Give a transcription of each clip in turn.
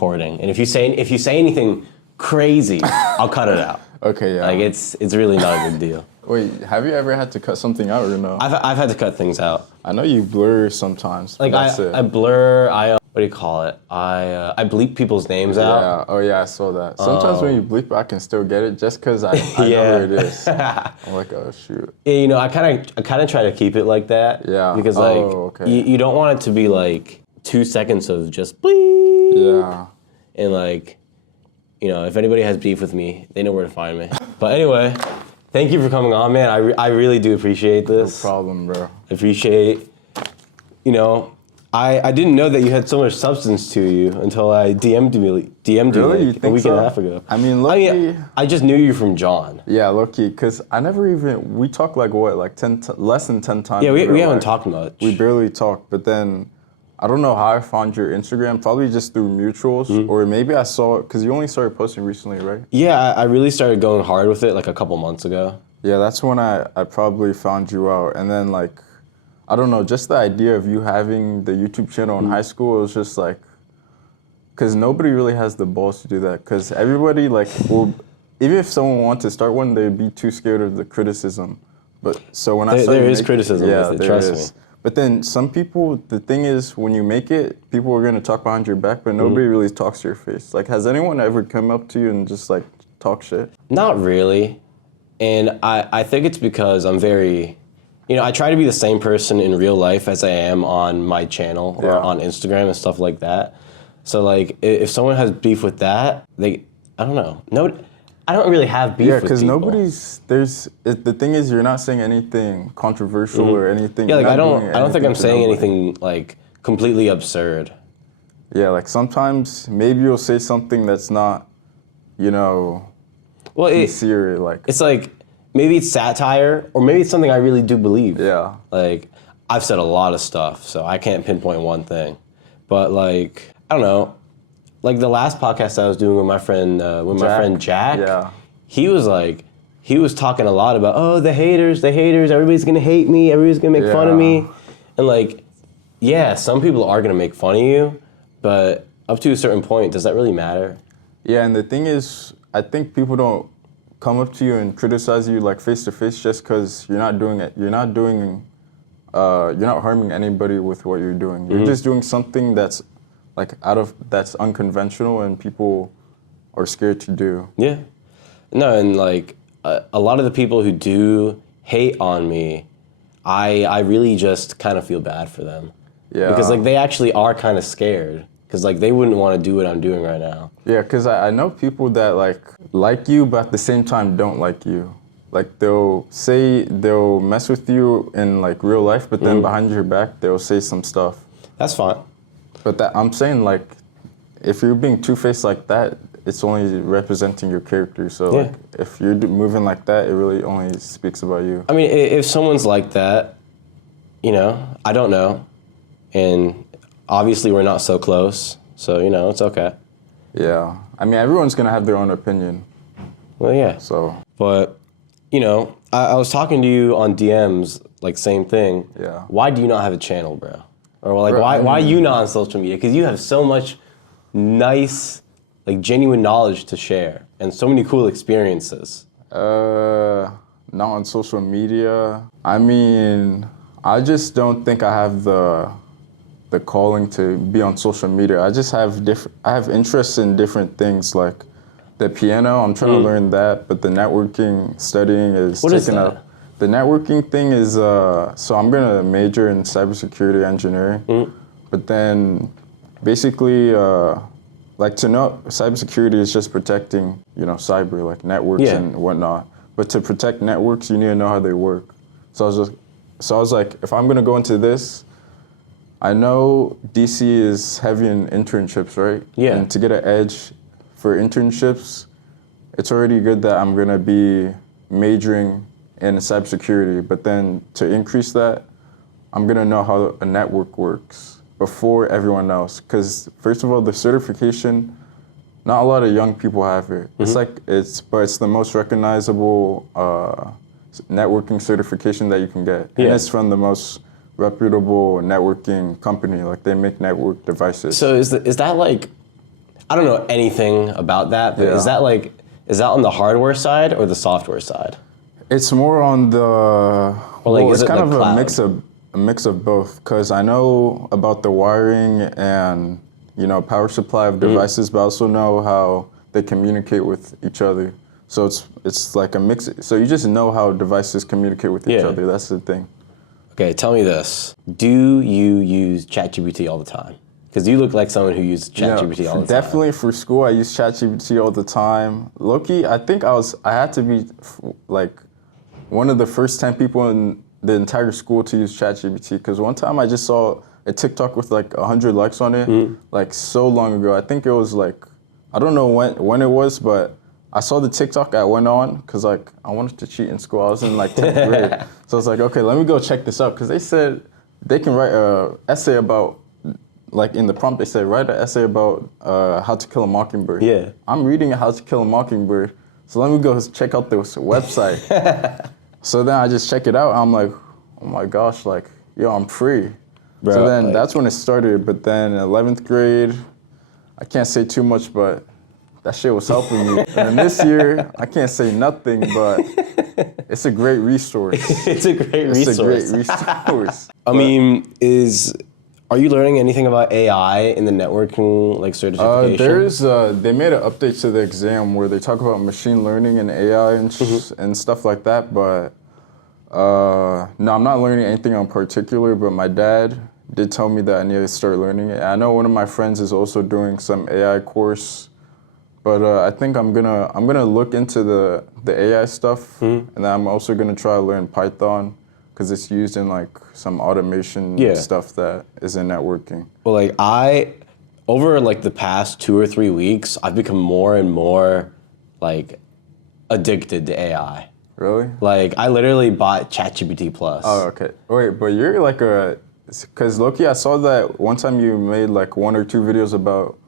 recording. And if you say anything crazy, I'll cut it out. Okay, yeah. Like it's really not a big deal. Wait, have you ever had to cut something out or no? I've had to cut things out. I know you blur sometimes. Like I blur. What do you call it? I bleep people's names out. Yeah. Oh yeah, I saw that. Sometimes when you bleep, I can still get it just because I know who it is. I'm like, oh shoot. Yeah, you know, I kind of try to keep it like that. Yeah. Because like you don't want it to be like 2 seconds of just bleep. Yeah. And like, you know, if anybody has beef with me, they know where to find me. But anyway, thank you for coming on, man. I really do appreciate this. No problem, bro. I appreciate, you know, I didn't know that you had so much substance to you until I DM'd you like a week and a half ago. I mean, low-key, I just knew you from John. Yeah, low-key, because we talked like what, like less than 10 times. Yeah, we haven't talked much. We barely talked, but then I don't know how I found your Instagram, probably just through mutuals, or maybe I saw it, because you only started posting recently, right? Yeah, I really started going hard with it like a couple months ago. Yeah, that's when I probably found you out, and then like, I don't know, just the idea of you having the YouTube channel in high school, it was just like, because nobody really has the balls to do that, because everybody like, will, even if someone wanted to start one, they'd be too scared of the criticism. But so when I started there is criticism with it, trust me. But then some people, the thing is, when you make it, people are gonna talk behind your back, but nobody really talks to your face. Like, has anyone ever come up to you and just like talk shit? Not really, and I think it's because I'm very, you know, I try to be the same person in real life as I am on my channel or on Instagram and stuff like that. So like, if someone has beef with that, I don't know. No, I don't really have beef with people. Yeah, because the thing is, you're not saying anything controversial or anything. Yeah, like I don't think I'm saying anything like completely absurd. Yeah, like sometimes maybe you'll say something that's not, you know, sincere. Like it's like, maybe it's satire, or maybe it's something I really do believe. Yeah. Like, I've said a lot of stuff, so I can't pinpoint one thing. But like, I don't know. Like the last podcast I was doing with my friend Jack, he was talking a lot about, oh, the haters, everybody's gonna hate me, everybody's gonna make fun of me. And like, yeah, some people are gonna make fun of you, but up to a certain point, does that really matter? Yeah, and the thing is, I think people don't come up to you and criticize you like face to face just because you're not doing it. You're not harming anybody with what you're doing. You're just doing something that's like that's unconventional and people are scared to do. Yeah. No, and like a lot of the people who do hate on me, I really just kind of feel bad for them. Yeah. Because like they actually are kind of scared. Because like they wouldn't want to do what I'm doing right now. Yeah, because I know people that like you, but at the same time don't like you. Like they'll mess with you in like real life, but then behind your back they'll say some stuff. That's fine. But I'm saying like, if you're being two-faced like that, it's only representing your character. So like, if you're moving like that, it really only speaks about you. I mean, if someone's like that, you know, I don't know, and obviously we're not so close, so you know, it's okay. Yeah, I mean, everyone's gonna have their own opinion. Well, yeah. So, but you know, I was talking to you on DMs, like same thing. Yeah. Why do you not have a channel, bro? Or like, why are you not on social media? Because you have so much nice, like genuine knowledge to share and so many cool experiences. Not on social media. I mean, I just don't think I have the calling to be on social media. I just have I have interests in different things, like the piano. I'm trying to learn that, but the networking studying is taking up. The networking thing is, so I'm gonna major in cybersecurity engineering, but then basically, like to know cybersecurity is just protecting, you know, cyber, like networks and whatnot. But to protect networks, you need to know how they work. So I was like, if I'm gonna go into this, I know DC is heavy in internships, right? Yeah. And to get an edge for internships, it's already good that I'm gonna be majoring in cybersecurity, but then to increase that, I'm gonna know how a network works before everyone else. Because first of all, the certification, not a lot of young people have it. It's the most recognizable networking certification that you can get. And it's from the most reputable networking company. Like they make network devices. So is that like, I don't know anything about that, but is that on the hardware side or the software side? It's more on the, it's kind of a mix of both, because I know about the wiring and, power supply of devices, but I also know how they communicate with each other. So it's like a mix. So you just know how devices communicate with each other. That's the thing. Okay, tell me this. Do you use ChatGPT all the time? Because you look like someone who uses ChatGPT all the time. Definitely for school, I use ChatGPT all the time. Low-key, I think I had to be like one of the first 10 people in the entire school to use ChatGPT, because one time I just saw a TikTok with like 100 likes on it, like so long ago. I think it was like, I don't know when it was, but I saw the TikTok, I went on, because like I wanted to cheat in school. I was in like 10th grade. So I was like, okay, let me go check this out, because they said they can write an essay about, like in the prompt they said, write an essay about how to kill a mockingbird. Yeah. I'm reading How to Kill a Mockingbird, so let me go check out this website. So then I just check it out, and I'm like, oh my gosh, like, yo, I'm free. Bro, so then that's when it started, but then 11th grade, I can't say too much, but that shit was helping me. And this year, I can't say nothing, but it's a great resource. It's a great resource. It's a great resource. I mean, are you learning anything about AI in the networking certification? They made an update to the exam where they talk about machine learning and AI and stuff like that, but no, I'm not learning anything in particular, but my dad did tell me that I need to start learning it. I know one of my friends is also doing some AI course, but I think I'm gonna look into the AI stuff, and then I'm also gonna try to learn Python, because it's used in like some automation stuff that is in networking. Well, like over like the past 2 or 3 weeks, I've become more and more like addicted to AI. Really? Like I literally bought ChatGPT Plus. Oh, okay. Wait, but you're like because Loki, I saw that one time you made like 1 or 2 videos about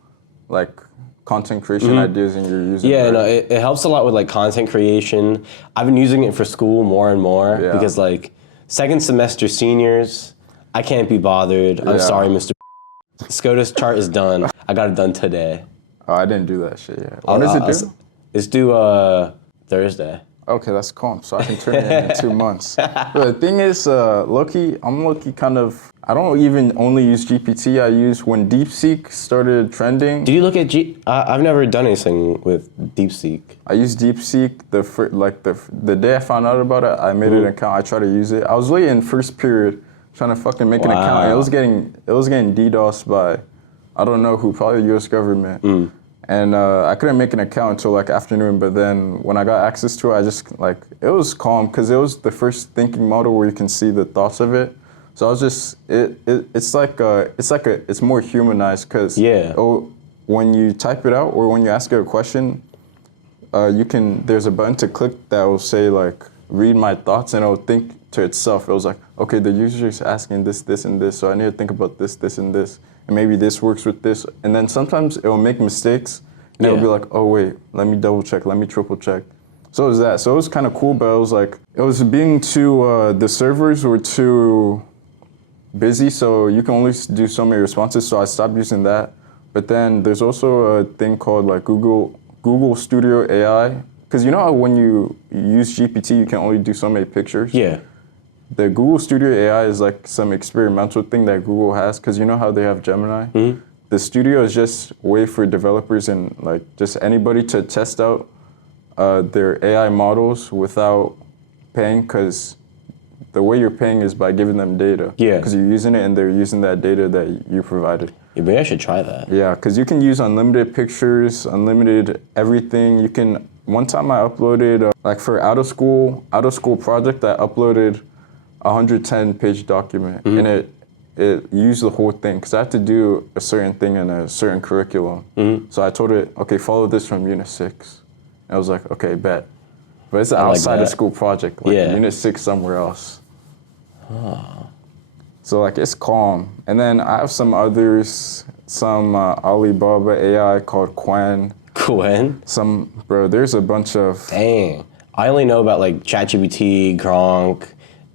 like content creation ideas, and you're using it. Yeah, no, it helps a lot with like content creation. I've been using it for school more and more because like second semester seniors, I can't be bothered. I'm sorry, Mr. SCOTUS chart is done. I got it done today. Oh, I didn't do that shit yet. When is it due? It's due Thursday. Okay, that's calm. So I can turn it in 2 months. But the thing is, I'm low-key kind of, I don't even only use GPT. I use when DeepSeek started trending. Did you look at I've never done anything with DeepSeek. I used DeepSeek the day I found out about it. I made an account. I tried to use it. I was late in first period trying to fucking make an account. And it was getting DDoSed by, I don't know who, probably the U.S. government. And I couldn't make an account until like afternoon, but then when I got access to it, I just it was calm, because it was the first thinking model where you can see the thoughts of it. So I was just, it's more humanized, because when you type it out or when you ask it a question, there's a button to click that will say like, read my thoughts, and it'll think to itself. It was like, okay, the user is asking this, this, and this, so I need to think about this, this, and this. And maybe this works with this. And then sometimes it will make mistakes, and it'll be like, oh wait, let me double check, let me triple check. So it was that. So it was kind of cool, but it was being the servers were too busy, so you can only do so many responses, so I stopped using that. But then there's also a thing called like Google Studio AI, because you know how when you use GPT, you can only do so many pictures? Yeah. The Google Studio AI is like some experimental thing that Google has, because you know how they have Gemini? The studio is just a way for developers and like just anybody to test out their AI models without paying, because the way you're paying is by giving them data. Yeah. Because you're using it and they're using that data that you provided. Yeah, maybe I should try that. Yeah, because you can use unlimited pictures, unlimited everything. You can, one time I uploaded, like for out of school project, I uploaded 110-page document, and it used the whole thing, because I had to do a certain thing in a certain curriculum. So I told it, okay, follow this from Unit 6. And I was like, okay, bet. But it's an outside of school project, like Unit 6 somewhere else. So like it's calm. And then I have some others, some Alibaba AI called Quen. Bro, there's a bunch of... Dang. I only know about like ChatGPT, Gronk,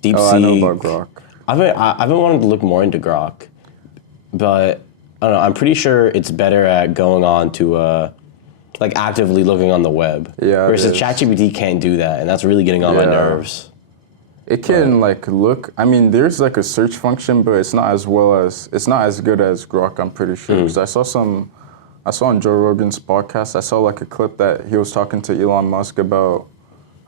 DeepSeek. Oh, I know about Grok. I've been wanting to look more into Grok, but I don't know. I'm pretty sure it's better at going on to like actively looking on the web. Yeah. Versus ChatGPT can't do that, and that's really getting on my nerves. It can like look. I mean, there's like a search function, but it's not as good as Grok. I'm pretty sure. Because I saw on Joe Rogan's podcast. I saw like a clip that he was talking to Elon Musk about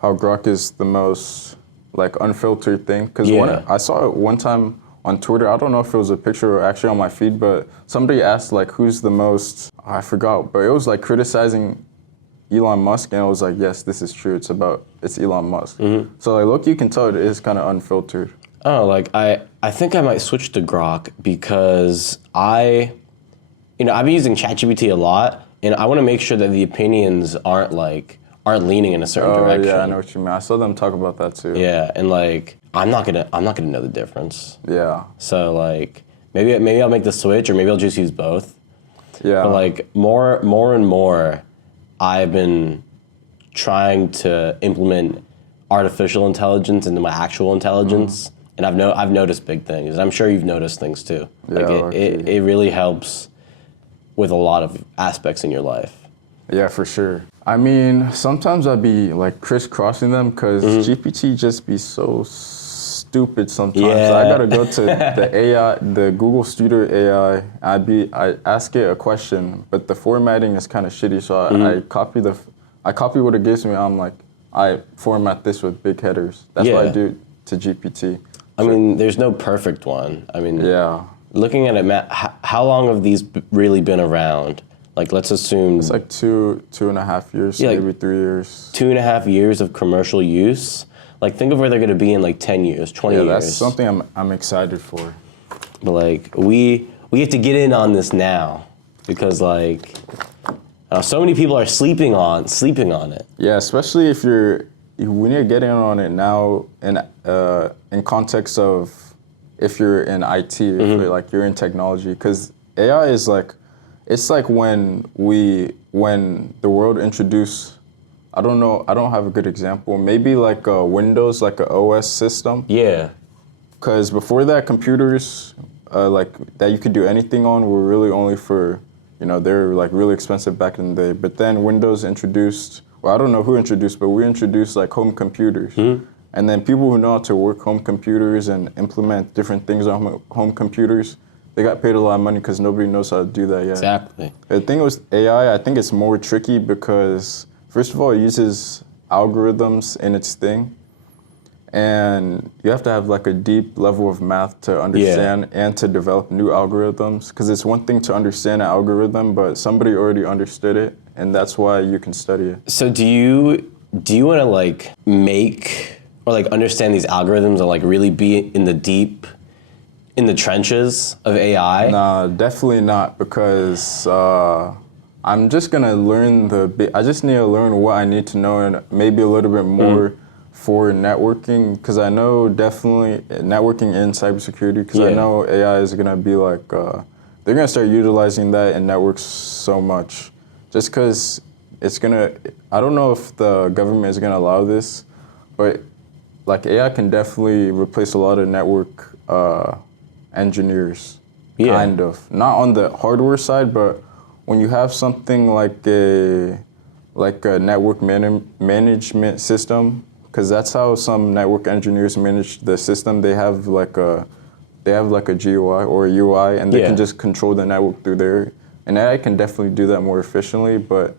how Grok is the most like unfiltered thing. Because I saw it one time on Twitter. I don't know if it was a picture or actually on my feed, but somebody asked like who's the most. I forgot, but it was like criticizing Elon Musk, and I was like, yes, this is true. It's Elon Musk. So like, look, you can tell it is kind of unfiltered. Oh, like I think I might switch to Grok because I've been using ChatGPT a lot, and I want to make sure that the opinions aren't leaning in a certain direction. Yeah, I know what you mean. I saw them talk about that too. Yeah, and like I'm not gonna know the difference. Yeah. So like maybe I'll make the switch, or maybe I'll just use both. Yeah. But like more and more, I've been trying to implement artificial intelligence into my actual intelligence, and I've noticed big things, and I'm sure you've noticed things too. Yeah, like it really helps with a lot of aspects in your life. Yeah, for sure. I mean, sometimes I'd be like crisscrossing them because GPT just be so stupid sometimes. Yeah. I gotta go to the AI, the Google Studio AI. I ask it a question, but the formatting is kind of shitty. So I copy what it gives me. I'm like, I format this with big headers. That's what I do to GPT. I mean, there's no perfect one. I mean, looking at it, Matt, how long have these really been around? Like, let's assume it's like two and a half years, maybe 3 years. 2.5 years of commercial use. Like, think of where they're going to be in like 10 years, 20 years. Yeah, that's something I'm excited for. But like, we have to get in on this now because like, so many people are sleeping on it. Yeah, especially when you're getting on it now in context of if you're in IT, if you're in technology, because AI is like, it's like when the world introduced, I don't know, I don't have a good example. Maybe like Windows, like a OS system. Yeah. Because before that, computers like that you could do anything on were really only for, they're like really expensive back in the day. But then Windows introduced, well, I don't know who introduced, but we introduced like home computers. And then people who know how to work home computers and implement different things on home computers, they got paid a lot of money because nobody knows how to do that yet. Exactly. The thing with AI, I think it's more tricky because, first of all, it uses algorithms in its thing. And you have to have like a deep level of math to understand and to develop new algorithms. Because it's one thing to understand an algorithm, but somebody already understood it, and that's why you can study it. So do you want to like make or like understand these algorithms and like really be in the trenches of AI? Nah, definitely not, because I'm just gonna learn I just need to learn what I need to know and maybe a little bit more for networking, because I know definitely networking and cybersecurity, because I know AI is gonna be like, they're gonna start utilizing that in networks so much. Just because I don't know if the government is gonna allow this, but like AI can definitely replace a lot of network engineers, kind of. Not on the hardware side, but when you have something like a network management system, because that's how some network engineers manage the system. They have like a GUI or a UI, and they can just control the network through there. And AI can definitely do that more efficiently, but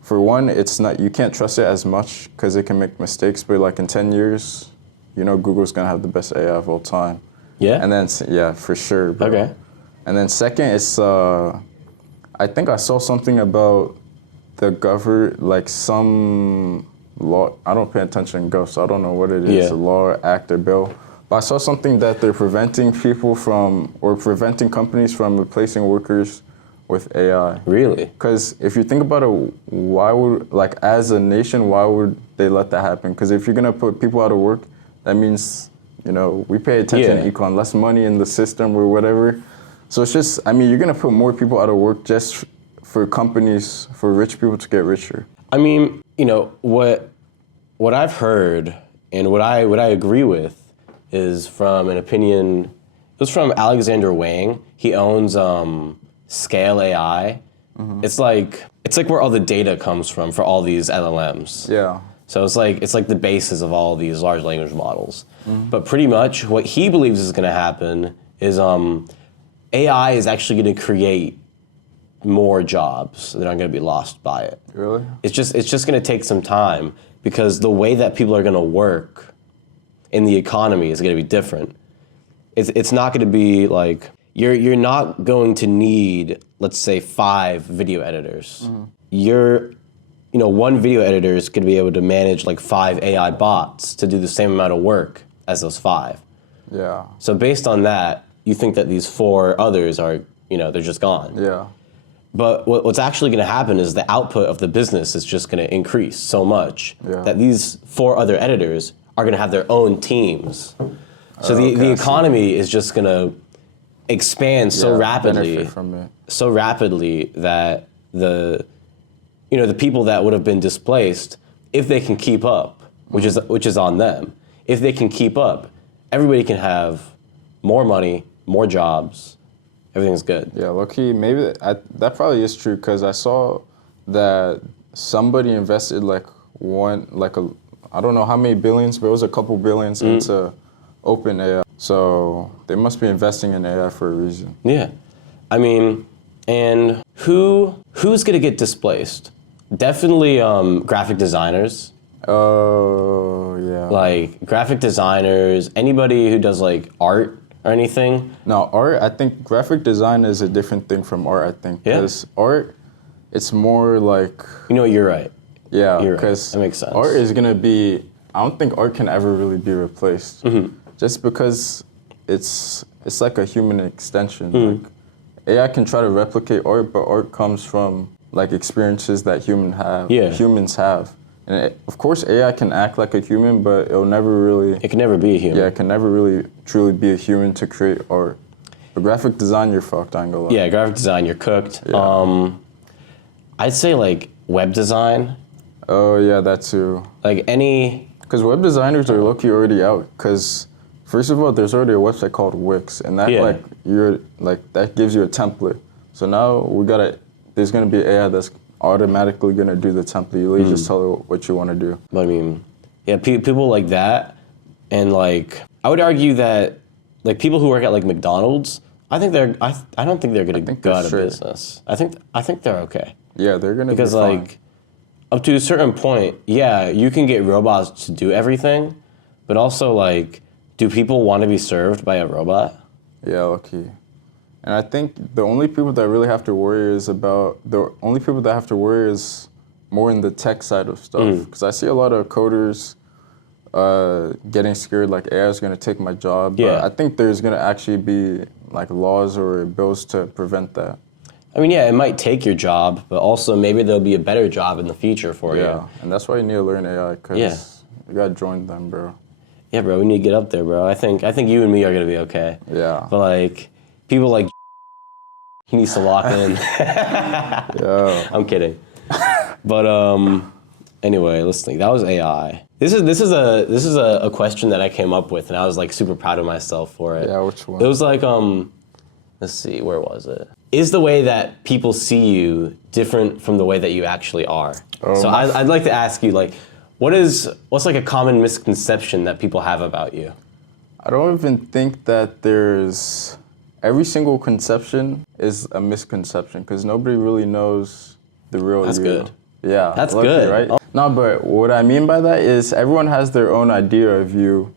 for one, you can't trust it as much because it can make mistakes. But like in 10 years, Google's gonna have the best AI of all time. Yeah? And then, for sure. Bro. Okay. And then second, it's, I think I saw something about like some law, I don't pay attention to ghosts, so I don't know what it is, a law, act, or bill. But I saw something that they're preventing companies from replacing workers with AI. Really? Because if you think about it, why would, like as a nation, why would they let that happen? Because if you're gonna put people out of work, that means, we pay attention to econ, less money in the system or whatever. So it's just, you're gonna put more people out of work just for companies, for rich people to get richer. I mean, what I've heard and what I agree with is from an opinion, it was from Alexander Wang. He owns scale AI, it's like where all the data comes from for all these LLMs. Yeah. So it's like the basis of all these large language models. But pretty much what he believes is going to happen is AI is actually going to create more jobs that aren't going to be lost by it. Really? It's just going to take some time because the way that people are going to work in the economy is going to be different. It's not going to be like you're not going to need, let's say, 5 video editors. One video editor is going to be able to manage like 5 AI bots to do the same amount of work as those 5. Yeah. So based on that, you think that these 4 others are, they're just gone. Yeah. But what's actually going to happen is the output of the business is just going to increase so much that these 4 other editors are going to have their own teams. So the economy is just going to expand so rapidly, that the people that would have been displaced, if they can keep up, which is on them, if they can keep up, everybody can have more money, more jobs. Everything's good. Yeah, low-key, maybe that probably is true because I saw that somebody invested I don't know how many billions, but it was a couple billions into OpenAI. So they must be investing in AI for a reason. Yeah. I mean, and who's gonna get displaced? Definitely graphic designers. Oh, yeah. Like graphic designers, anybody who does like art or anything. No, art, I think graphic design is a different thing from art, I think. Because art, it's more like... You're right. Yeah, because that makes sense. Art is going to be... I don't think art can ever really be replaced. Just because it's like a human extension. Like, AI can try to replicate art, but art comes from like experiences that humans have. And of course, AI can act like a human, but it'll never really... It can never be a human. Yeah, it can never really truly be a human to create art. But graphic design, you're fucked, I ain't gonna lie. Yeah, graphic design, you're cooked. Yeah. I'd say like web design. Oh yeah, that too. Like any... Because web designers are low-key already out. Because first of all, there's already a website called Wix, and that that gives you a template. So now there's gonna be AI that's automatically gonna do the template. You just tell it what you want to do. I mean, yeah, people like that, and like I would argue that like people who work at like McDonald's, I don't think they're gonna go out of business. I think they're okay. Yeah, they're gonna because be fine. Like up to a certain point, yeah, you can get robots to do everything, but also like, do people want to be served by a robot? Yeah, lucky. And I think the only people that really have to worry is more in the tech side of stuff. Because I see a lot of coders getting scared like AI is going to take my job. But I think there's going to actually be like laws or bills to prevent that. I mean, yeah, it might take your job, but also maybe there'll be a better job in the future for you. Yeah, and that's why you need to learn AI because you got to join them, bro. Yeah, bro, we need to get up there, bro. I think you and me are going to be okay. Yeah. But like, people like he needs to lock in. Yeah. I'm kidding. But anyway, listening. That was AI. This is a question that I came up with, and I was like super proud of myself for it. Yeah, which one? It was like let's see, where was it? Is the way that people see you different from the way that you actually are? So I'd like to ask you like, what's like a common misconception that people have about you? I don't even think that there's... Every single conception is a misconception because nobody really knows the real you. That's good. Yeah. That's good. Right? Oh. No, but what I mean by that is everyone has their own idea of you,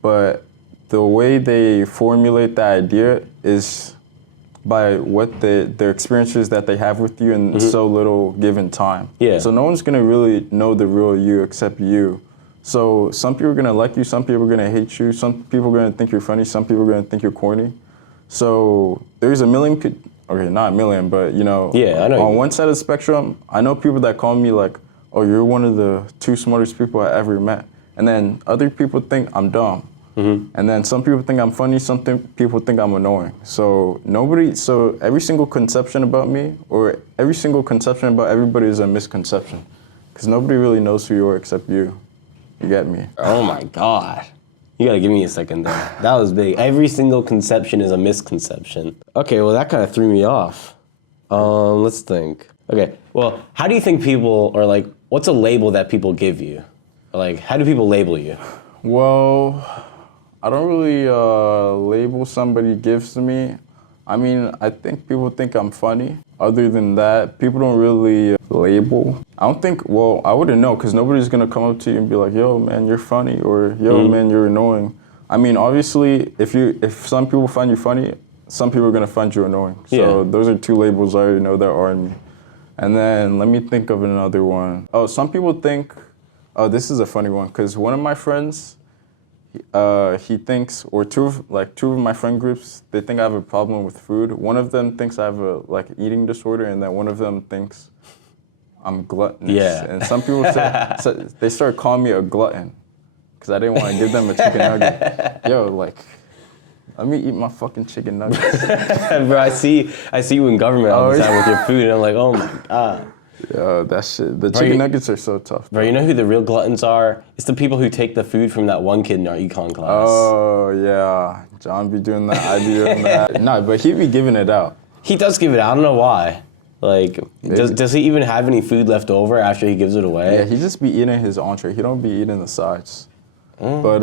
but the way they formulate that idea is by what their experiences that they have with you in so little given time. Yeah. So no one's gonna really know the real you except you. So some people are gonna like you, some people are gonna hate you, some people are gonna think you're funny, some people are gonna think you're corny. So there's a million, okay, not a million, but I know on one side of the spectrum, I know people that call me like, oh, you're one of the 2 smartest people I ever met. And then other people think I'm dumb. And then some people think I'm funny, some people think I'm annoying. So every single conception about me or every single conception about everybody is a misconception. Because nobody really knows who you are except you. You get me? Oh my God. You gotta give me a second there. That was big. Every single conception is a misconception. Okay, well that kind of threw me off. Let's think. Okay, well, how do you think people, or like, what's a label that people give you? Or like, how do people label you? Well, I don't really label somebody gives to me. I mean, I think people think I'm funny. Other than that, people don't really label. I don't think, well, I wouldn't know because nobody's gonna come up to you and be like, yo, man, you're funny, or yo, man, you're annoying. I mean, obviously, if some people find you funny, some people are gonna find you annoying. So those are two labels I already know that are in me. And then let me think of another one. Oh, some people think, oh, this is a funny one, because one of my friends, he thinks, or two of my friend groups, they think I have a problem with food. One of them thinks I have a eating disorder, and then one of them thinks I'm gluttonous. Yeah. And some people say, so they start calling me a glutton because I didn't want to give them a chicken nugget. Yo, let me eat my fucking chicken nuggets. Bro, I see you in government all the time with your food, and I'm like, oh my God. Yeah, that shit. The chicken nuggets are so tough. Bro, you know who the real gluttons are? It's the people who take the food from that one kid in our econ class. Oh, yeah. John be doing that, I be doing that. No, but he be giving it out. He does give it out. I don't know why. Like, does he even have any food left over after he gives it away? Yeah, he just be eating his entree. He don't be eating the sides. But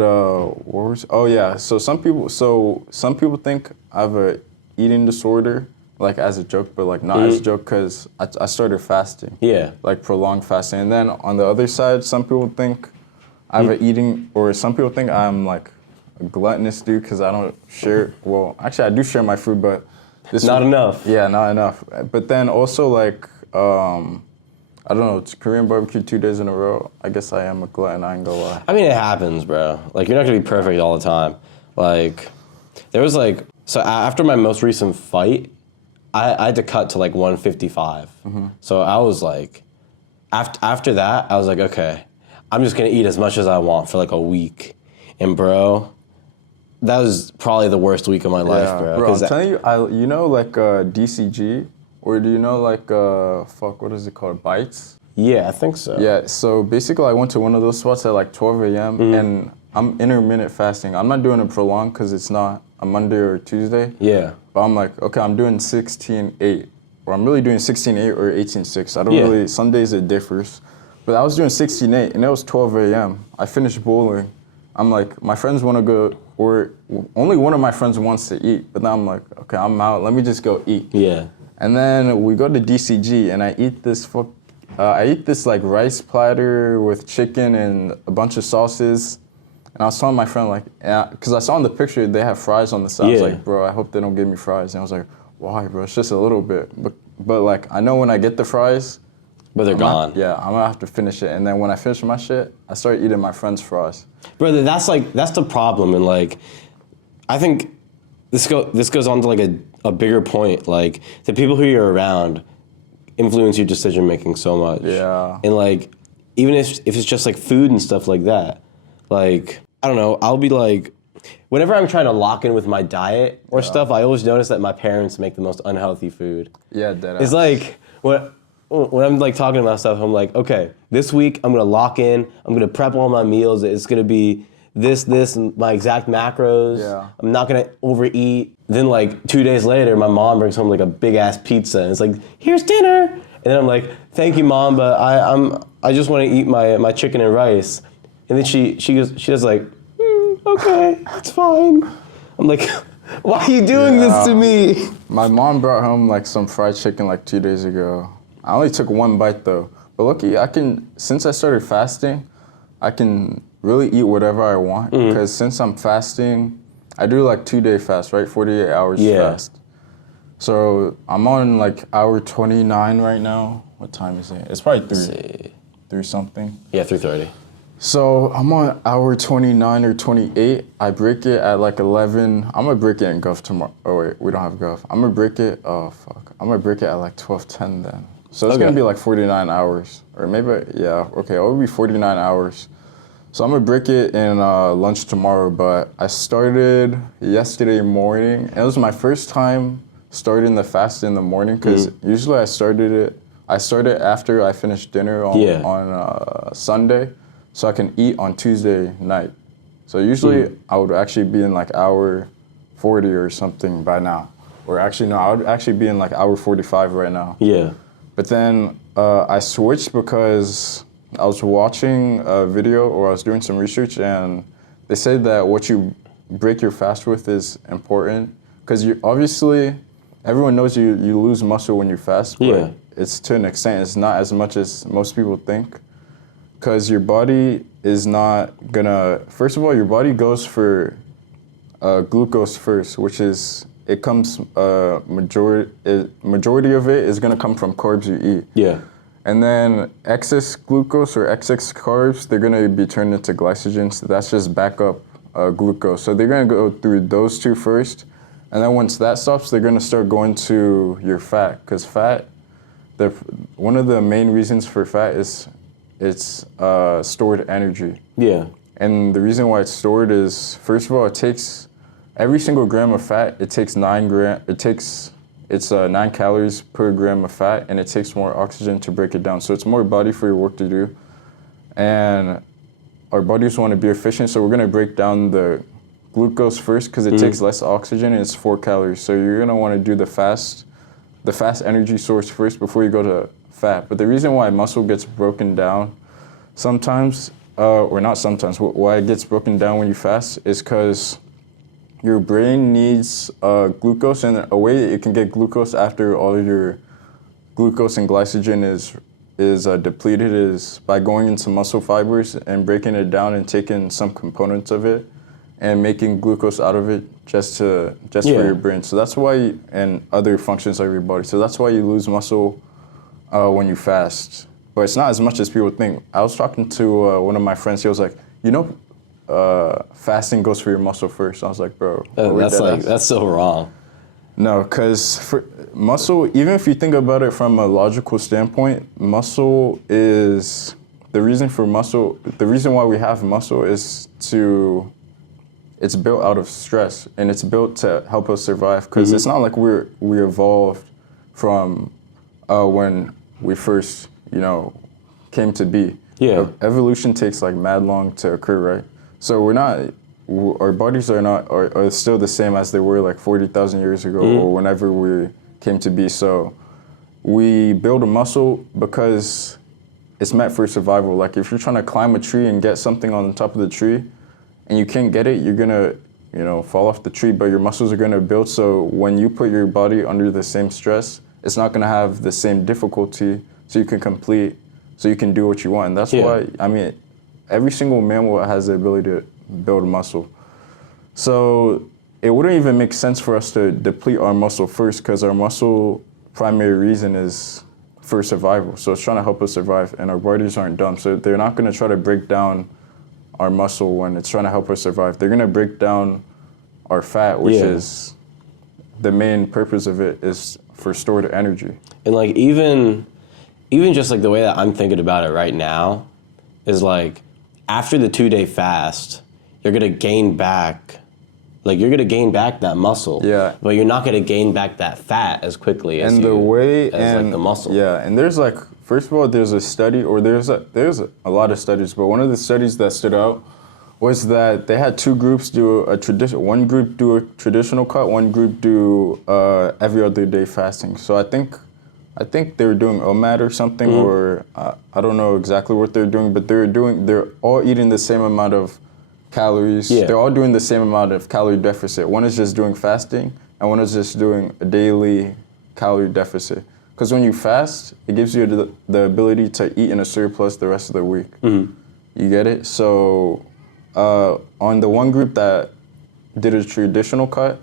so some people think I have a eating disorder, like as a joke, but like not as a joke because I started fasting. Yeah. Like prolonged fasting. And then on the other side, some people think I have some people think I'm like a gluttonous dude because I don't share, well, actually I do share my food, but not enough. Yeah, not enough. But then also like, I don't know, it's Korean barbecue 2 days in a row. I guess I am a glutton, I ain't gonna lie. I mean, it happens, bro. Like, you're not gonna be perfect all the time. Like, there was like, so after my most recent fight, I had to cut to like 155. So I was like, after that, I was like, okay, I'm just gonna eat as much as I want for like a week. And bro, that was probably the worst week of my life, bro. Bro, I'm telling you, you know like DCG? Or do you know like, what is it called, Bites? Yeah, I think so. Yeah, so basically I went to one of those spots at like 12 a.m. And I'm intermittent fasting. I'm not doing it prolonged because it's not a Monday or Tuesday. Yeah. But I'm like, okay, I'm doing 16-8. Or I'm really doing 16-8 or 18-6. I don't really, some days it differs. But I was doing 16-8 and it was 12 a.m. I finished bowling. I'm like, my friends want to go, or only one of my friends wants to eat. But then I'm like, okay, I'm out, let me just go eat. Yeah. And then we go to DCG and I eat this like rice platter with chicken and a bunch of sauces. And I was telling my friend like, because I saw in the picture they have fries on the side. I was like, bro, I hope they don't give me fries. And I was like, why, bro? It's just a little bit. But like, I know when I get the fries, but they're gone. I'm gonna have to finish it. And then when I finish my shit, I start eating my friend's fries. Brother, that's the problem. And like, I think this goes on to like a bigger point. Like, the people who you're around influence your decision making so much. Yeah. And like, even if it's just like food and stuff like that, like, I don't know, I'll be like, whenever I'm trying to lock in with my diet or stuff, I always notice that my parents make the most unhealthy food. Yeah, deadass. It's like, when I'm like talking about stuff, I'm like, okay, this week I'm gonna lock in, I'm gonna prep all my meals, it's gonna be this, and my exact macros. Yeah. I'm not gonna overeat. Then like 2 days later, my mom brings home like a big ass pizza and it's like, here's dinner. And then I'm like, thank you, Mom, but I just wanna eat my chicken and rice. And then she does like, okay, it's fine. I'm like, why are you doing this to me? My mom brought home like some fried chicken like 2 days ago. I only took one bite though. But lucky, since I started fasting, I can really eat whatever I want. Because since I'm fasting, I do like 2-day fast, right? 48 hours fast. So I'm on like hour 29 right now. What time is it? It's probably 3 something. Yeah, 3:30. So I'm on hour 29 or 28. I break it at like 11. I'm gonna break it in Gulf tomorrow. Oh wait, we don't have Gulf. I'm gonna break it, I'm gonna break it at like 12:10 then. So it's gonna be like 49 hours. Or maybe, it'll be 49 hours. So I'm gonna break it in lunch tomorrow, but I started yesterday morning. It was my first time starting the fast in the morning because usually I start it after I finish dinner on Sunday. So I can eat on Tuesday night. So usually I would actually be in like hour 40 or something by now. Or actually, no, I would actually be in like hour 45 right now. Yeah. But then I switched because I was watching a video or I was doing some research, and they said that what you break your fast with is important. Because you obviously, everyone knows you lose muscle when you fast, but it's to an extent. It's not as much as most people think. Because your body is not gonna, first of all, your body goes for glucose first, which is, it comes, majority of it is gonna come from carbs you eat. Yeah. And then excess glucose or excess carbs, they're gonna be turned into glycogen, so that's just backup glucose. So they're gonna go through those two first, and then once that stops, they're gonna start going to your fat, because fat, one of the main reasons for fat is it's stored energy. Yeah. And the reason why it's stored is, first of all, it takes, every single gram of fat, it takes 9 calories per gram of fat, and it takes more oxygen to break it down. So it's more body for your work to do. And our bodies want to be efficient, so we're gonna break down the glucose first because it takes less oxygen and it's 4 calories. So you're gonna want to do the fast energy source first before you go to fat. But the reason why muscle gets broken down sometimes, or not sometimes, why it gets broken down when you fast is because your brain needs glucose, and a way it can get glucose after all your glucose and glycogen is depleted is by going into muscle fibers and breaking it down and taking some components of it and making glucose out of it just for your brain. So that's why, and other functions of your body. So that's why you lose muscle when you fast. But it's not as much as people think. I was talking to one of my friends. He was like, fasting goes for your muscle first. I was like, bro. That's so wrong. No, because for muscle, even if you think about it from a logical standpoint, muscle is, the reason why we have muscle is it's built out of stress, and it's built to help us survive, because it's not like we evolved from when we first, came to be. Yeah. Evolution takes like mad long to occur, right? So our bodies are still the same as they were like 40,000 years ago or whenever we came to be. So we build a muscle because it's meant for survival. Like if you're trying to climb a tree and get something on the top of the tree and you can't get it, you're gonna, fall off the tree, but your muscles are gonna build. So when you put your body under the same stress, it's not gonna have the same difficulty, so you can do what you want. And that's why, every single mammal has the ability to build muscle. So it wouldn't even make sense for us to deplete our muscle first, because our muscle primary reason is for survival. So it's trying to help us survive, and our bodies aren't dumb. So they're not gonna try to break down our muscle when it's trying to help us survive. They're gonna break down our fat, which is, the main purpose of it is for stored energy. And like even just like the way that I'm thinking about it right now is like, after the 2-day fast, you're gonna gain back that muscle. Yeah. But you're not gonna gain back that fat as quickly as the muscle. Yeah, and there's like, first of all, there's a study, or there's a lot of studies, but one of the studies that stood out was that they had 2 groups do one group do a traditional cut, one group do every other day fasting. So I think they were doing OMAD or something, or I don't know exactly what they're doing, but they're all eating the same amount of calories. Yeah. They're all doing the same amount of calorie deficit. One is just doing fasting, and one is just doing a daily calorie deficit. Because when you fast, it gives you the ability to eat in a surplus the rest of the week. You get it? So on the one group that did a traditional cut,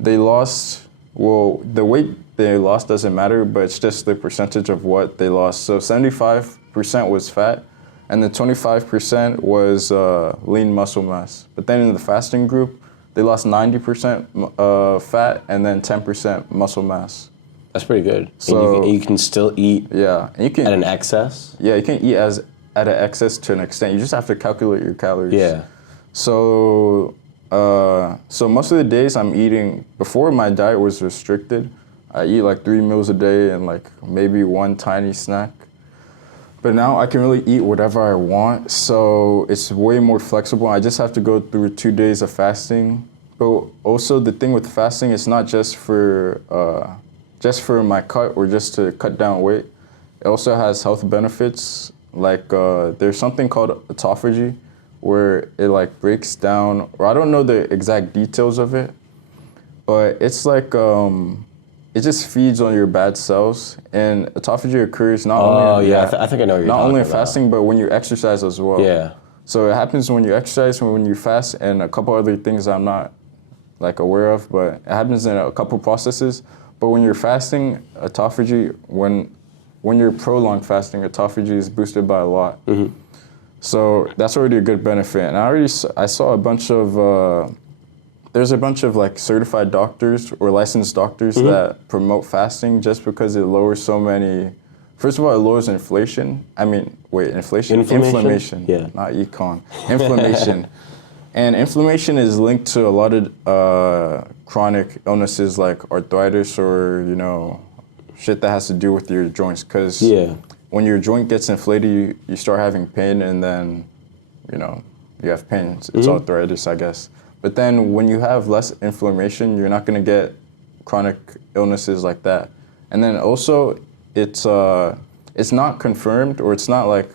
they lost, the weight they lost doesn't matter, but it's just the percentage of what they lost. So 75% was fat, and then 25% was lean muscle mass. But then in the fasting group, they lost 90% fat and then 10% muscle mass. That's pretty good. So and you can still eat and you can, at an excess? Yeah, you can eat at an excess to an extent. You just have to calculate your calories. Yeah. So most of the days I'm eating, before my diet was restricted, I eat like 3 meals a day and like maybe one tiny snack. But now I can really eat whatever I want, so it's way more flexible. I just have to go through 2 days of fasting. But also the thing with fasting, it's not just for my cut or just to cut down weight. It also has health benefits. Like there's something called autophagy, where it like breaks down, or I don't know the exact details of it, but it's like it just feeds on your bad cells, and autophagy occurs not only I think I know what you're not talking only in about. fasting, but when you exercise as well. Yeah. So it happens when you exercise, when you fast, and a couple other things I'm not like aware of, but it happens in a couple processes. But when you're fasting, autophagy, when you're prolonged fasting, autophagy is boosted by a lot. Mm-hmm. So that's already a good benefit. And I saw a bunch of there's a bunch of like certified doctors or licensed doctors that promote fasting just because it lowers so many. First of all, it lowers inflation. Inflammation. Yeah. Not econ. Inflammation. And inflammation is linked to a lot of chronic illnesses like arthritis or, shit that has to do with your joints. Because when your joint gets inflated, you start having pain, and then, you have pain. It's arthritis, I guess. But then when you have less inflammation, you're not going to get chronic illnesses like that. And then also, it's not confirmed, or it's not like,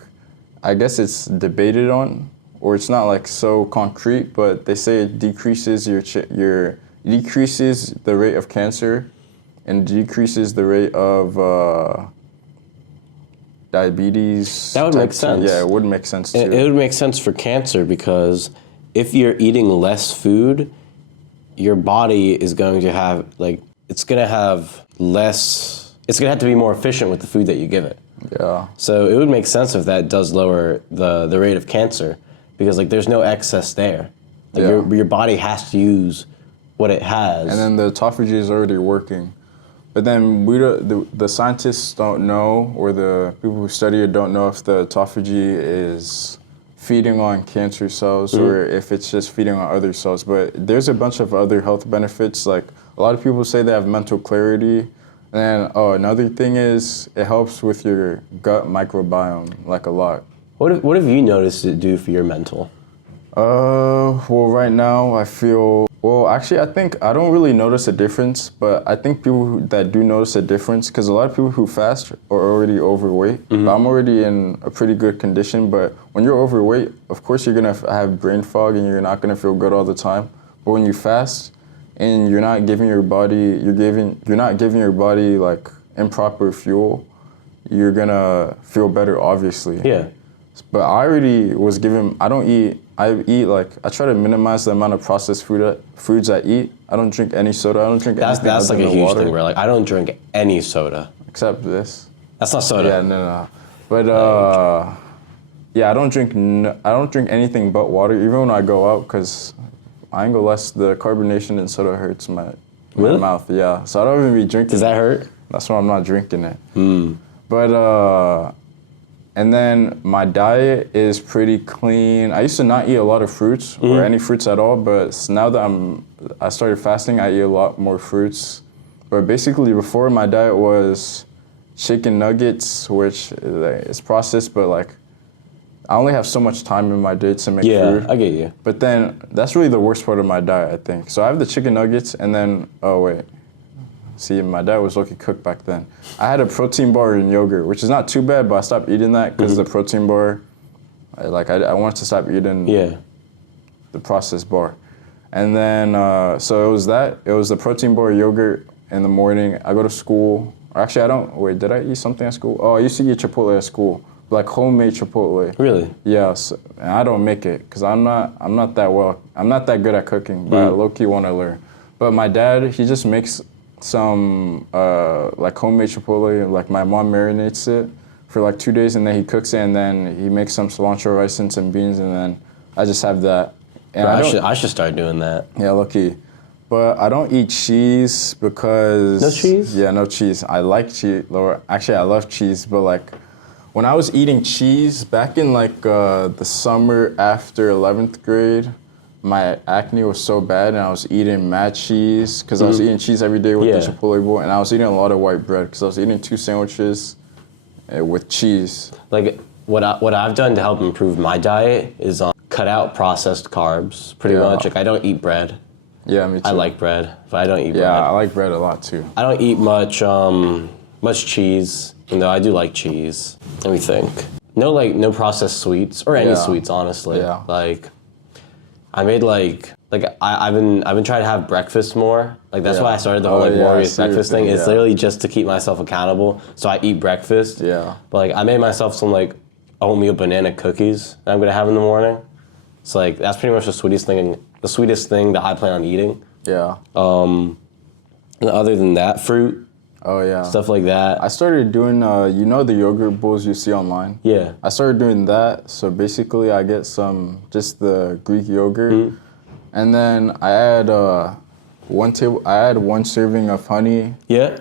I guess it's debated on, or it's not like so concrete, but they say it decreases decreases the rate of cancer and decreases the rate of diabetes. That would make sense. Yeah, it would make sense too. It would make sense for cancer, because if you're eating less food, your body is going to have it's going to have to be more efficient with the food that you give it. Yeah. So it would make sense if that does lower the rate of cancer, because there's no excess there. Your body has to use what it has. And then the autophagy is already working. But then the scientists don't know, or the people who study it don't know if the autophagy is feeding on cancer cells or if it's just feeding on other cells. But there's a bunch of other health benefits. Like a lot of people say they have mental clarity. And another thing is it helps with your gut microbiome, like a lot. What have you noticed it do for your mental? Well, right now I feel, actually I think I don't really notice a difference, but I think people that do notice a difference, because a lot of people who fast are already overweight. I'm already in a pretty good condition, but when you're overweight, of course you're gonna have brain fog and you're not gonna feel good all the time. But when you fast and you're not giving your body like improper fuel, you're gonna feel better, obviously. Yeah. But I already was given, I try to minimize the amount of processed foods I eat. I don't drink any soda. I don't drink anything That's other like a than huge water. thing where I don't drink any soda. Except this. That's not soda. Yeah, no. But I don't drink anything but water, even when I go out, because I ain't gonna less, the carbonation in soda hurts my mouth. Yeah, so I don't even be drinking. Does that hurt? That's why I'm not drinking it. But and then my diet is pretty clean. I used to not eat a lot of fruits or any fruits at all, but now that I started fasting, I eat a lot more fruits. But basically before, my diet was chicken nuggets, which is processed, but I only have so much time in my day to make food. Yeah, I get you. But then that's really the worst part of my diet, I think. So I have the chicken nuggets, and then, see, my dad was lucky cook back then. I had a protein bar and yogurt, which is not too bad, but I stopped eating that because the protein bar, I wanted to stop eating the processed bar. And then, so it was that. It was the protein bar, yogurt in the morning. I go to school. Actually, I don't, did I eat something at school? Oh, I used to eat Chipotle at school, like homemade Chipotle. Really? Yeah, and I don't make it because I'm not that good at cooking, but I low-key want to learn. But my dad, he just makes some homemade Chipotle, like my mom marinates it for 2 days, and then he cooks it, and then he makes some cilantro rice and some beans, and then I just have that. And I should start doing that. Yeah, lucky. But I don't eat cheese because... No cheese? Yeah, no cheese. I like cheese. Actually, I love cheese, but when I was eating cheese back in the summer after 11th grade, my acne was so bad, and I was eating mad cheese because I was eating cheese every day with the Chipotle bowl, and I was eating a lot of white bread because I was eating 2 sandwiches with cheese. Like what I've done to help improve my diet is cut out processed carbs pretty much. Like I don't eat bread. Yeah, me too. I like bread, but I don't eat bread. Yeah, I like bread a lot too. I don't eat much cheese, even though I do like cheese. Let me think. No processed sweets or any sweets, honestly. Yeah. Like I made I've been trying to have breakfast more. Like that's why I started the whole Warriors breakfast thing. It's literally just to keep myself accountable. So I eat breakfast. Yeah. But like I made myself some like oatmeal banana cookies that I'm gonna have in the morning. So like that's pretty much the sweetest thing that I plan on eating. Yeah. And other than that, fruit. Oh yeah. Stuff like that. I started doing the yogurt bowls you see online? Yeah. I started doing that. So basically I get just the Greek yogurt and then I add one serving of honey. Yeah.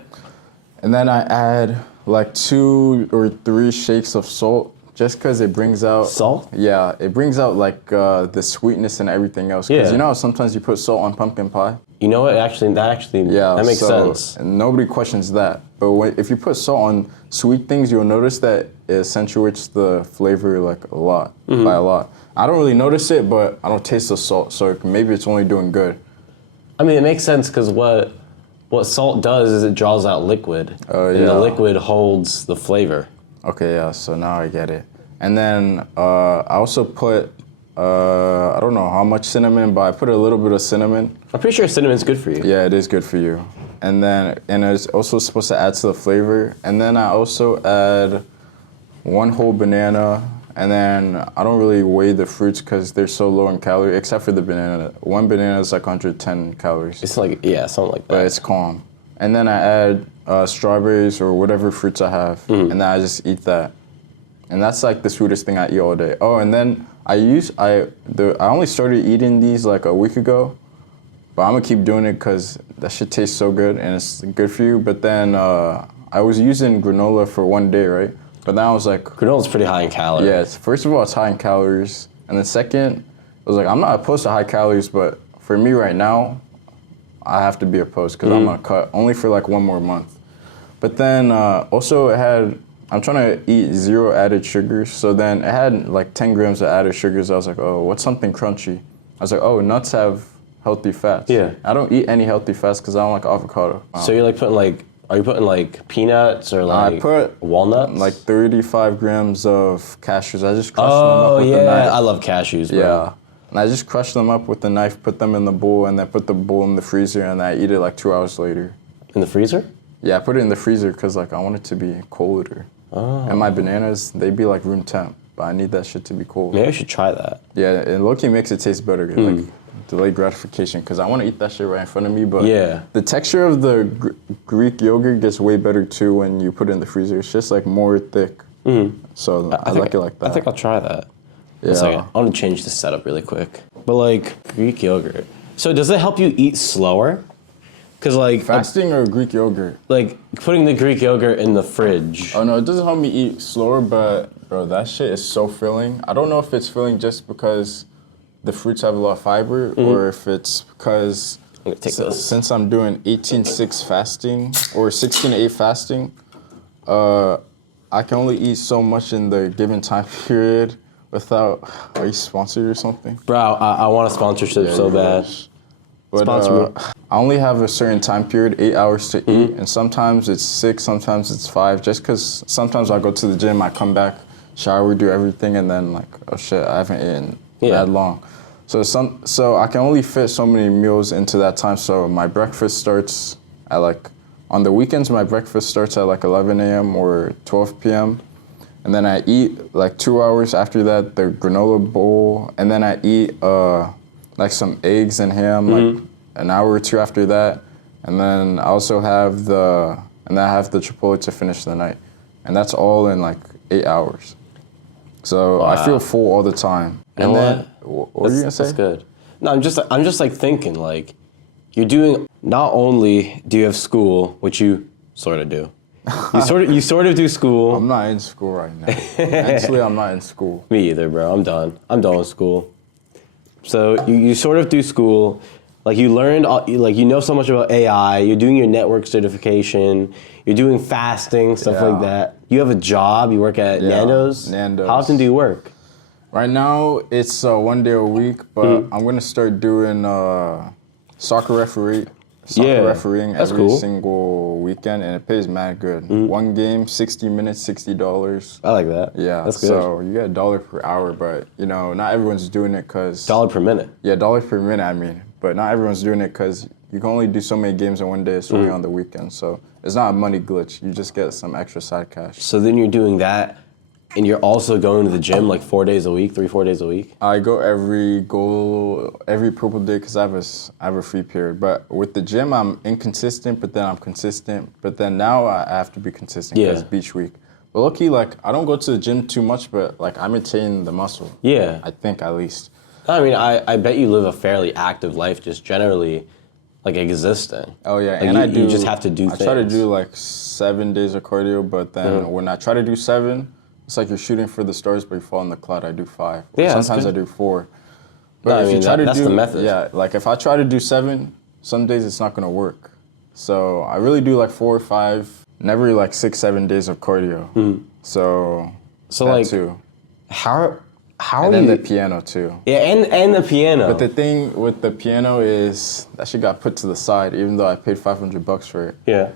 And then I add like 2 or 3 shakes of salt. Just because it brings out... Salt? Yeah, it brings out like the sweetness and everything else. Because you know how sometimes you put salt on pumpkin pie? You know what, that makes sense. And nobody questions that. But if you put salt on sweet things, you'll notice that it accentuates the flavor like a lot, by a lot. I don't really notice it, but I don't taste the salt, so maybe it's only doing good. I mean, it makes sense because what salt does is it draws out liquid. And the liquid holds the flavor. Okay, yeah, so now I get it. And then I also put, I don't know how much cinnamon, but I put a little bit of cinnamon. I'm pretty sure cinnamon's good for you. Yeah, it is good for you. And it's also supposed to add to the flavor. And then I also add 1 whole banana. And then I don't really weigh the fruits because they're so low in calories, except for the banana. 1 banana is like 110 calories. It's like, something like that. But it's calm. And then I add strawberries or whatever fruits I have, and then I just eat that. And that's like the sweetest thing I eat all day. Oh, and then I only started eating these like a week ago, but I'm gonna keep doing it because that shit tastes so good and it's good for you. But then I was using granola for 1 day, right? But then I was like... Granola's pretty high in calories. Yes, first of all, it's high in calories. And then second, I was like, I'm not opposed to high calories, but for me right now, I have to be opposed because I'm gonna cut only for like 1 more month. But then also I'm trying to eat 0 added sugars. So then it had like 10 grams of added sugars. I was like, oh, what's something crunchy? I was like, oh, nuts have healthy fats. Yeah. I don't eat any healthy fats because I don't like avocado. So you're like are you putting like peanuts or like I put walnuts? Like 35 grams of cashews. I just crushed them up with a knife. I love cashews, bro. Yeah. And I just crushed them up with a knife, put them in the bowl, and then put the bowl in the freezer, and I eat it like 2 hours later. In the freezer? Yeah, I put it in the freezer because like I want it to be colder. Oh. And my bananas, they be like room temp, but I need that shit to be cold. Maybe I should try that. Yeah, and low-key makes it taste better, like delayed gratification, because I want to eat that shit right in front of me, but the texture of the Greek yogurt gets way better too when you put it in the freezer. It's just like more thick. So I like it like that. I think I'll try that. Yeah. I want to change the setup really quick. But like Greek yogurt. So does it help you eat slower? Cause like fasting or Greek yogurt? Like putting the Greek yogurt in the fridge. Oh no, it doesn't help me eat slower, but bro, that shit is so filling. I don't know if it's filling just because the fruits have a lot of fiber or if it's because since I'm doing 18-6 fasting or 16-8 fasting, I can only eat so much in the given time period without, are you sponsored or something? Bro, I want a sponsorship so bad. But I only have a certain time period, 8 hours to eat, and sometimes it's 6, sometimes it's 5, just because sometimes I go to the gym, I come back, shower, do everything, and then like, oh shit, I haven't eaten that long. So I can only fit so many meals into that time, so my breakfast starts at like, on the weekends, my breakfast starts at like 11 a.m. or 12 p.m., and then I eat like 2 hours after that, the granola bowl, and then I eat like some eggs and ham, like an hour or 2 after that, and then I also have the Chipotle to finish the night, and that's all in like 8 hours. So I feel full all the time. And then what were you gonna say? That's good. No, I'm just like thinking like, you're doing. Not only do you have school, which you sort of do. You sort of do school. I'm not in school right now. Actually, I'm not in school. Me either, bro. I'm done. I'm done with school. So you sort of do school, Like you learned, like you know so much about AI. You're doing your network certification. You're doing fasting, stuff like that. You have a job. You work at Nando's. Nando's. How often do you work? Right now, it's 1 day a week, but I'm gonna start doing soccer refereeing every single weekend, and it pays mad good. One game, 60 minutes, $60. I like that. Yeah, that's good. So you get $1 per hour, but you know, not everyone's doing it because $1 per minute. Yeah, $1 per minute. I mean, but not everyone's doing it because you can only do so many games in one day. It's only on the weekend, so it's not a money glitch. You just get some extra side cash. So then you're doing that. And you're also going to the gym like 4 days a week, 4 days a week? I go every purple day because I have a free period. But with the gym, I'm inconsistent, but then I'm consistent. But then now I have to be consistent because it's beach week. But lucky, like, I don't go to the gym too much, but like I maintain the muscle. Yeah. I think at least. I mean, I bet you live a fairly active life just generally like existing. Oh yeah, like and you just have to do things. I try to do like 7 days of cardio, but then when I try to do 7, it's like you're shooting for the stars, but you fall in the cloud. I do 5. Yeah, sometimes I do 4. But no, if you try to that's the method. Yeah, like if I try to do 7, some days it's not gonna work. So I really do like 4 or 5, never like 6, 7 days of cardio. So that like too. How and then the piano too. Yeah, and the piano. But the thing with the piano is that shit got put to the side, even though I paid $500 for it. Yeah.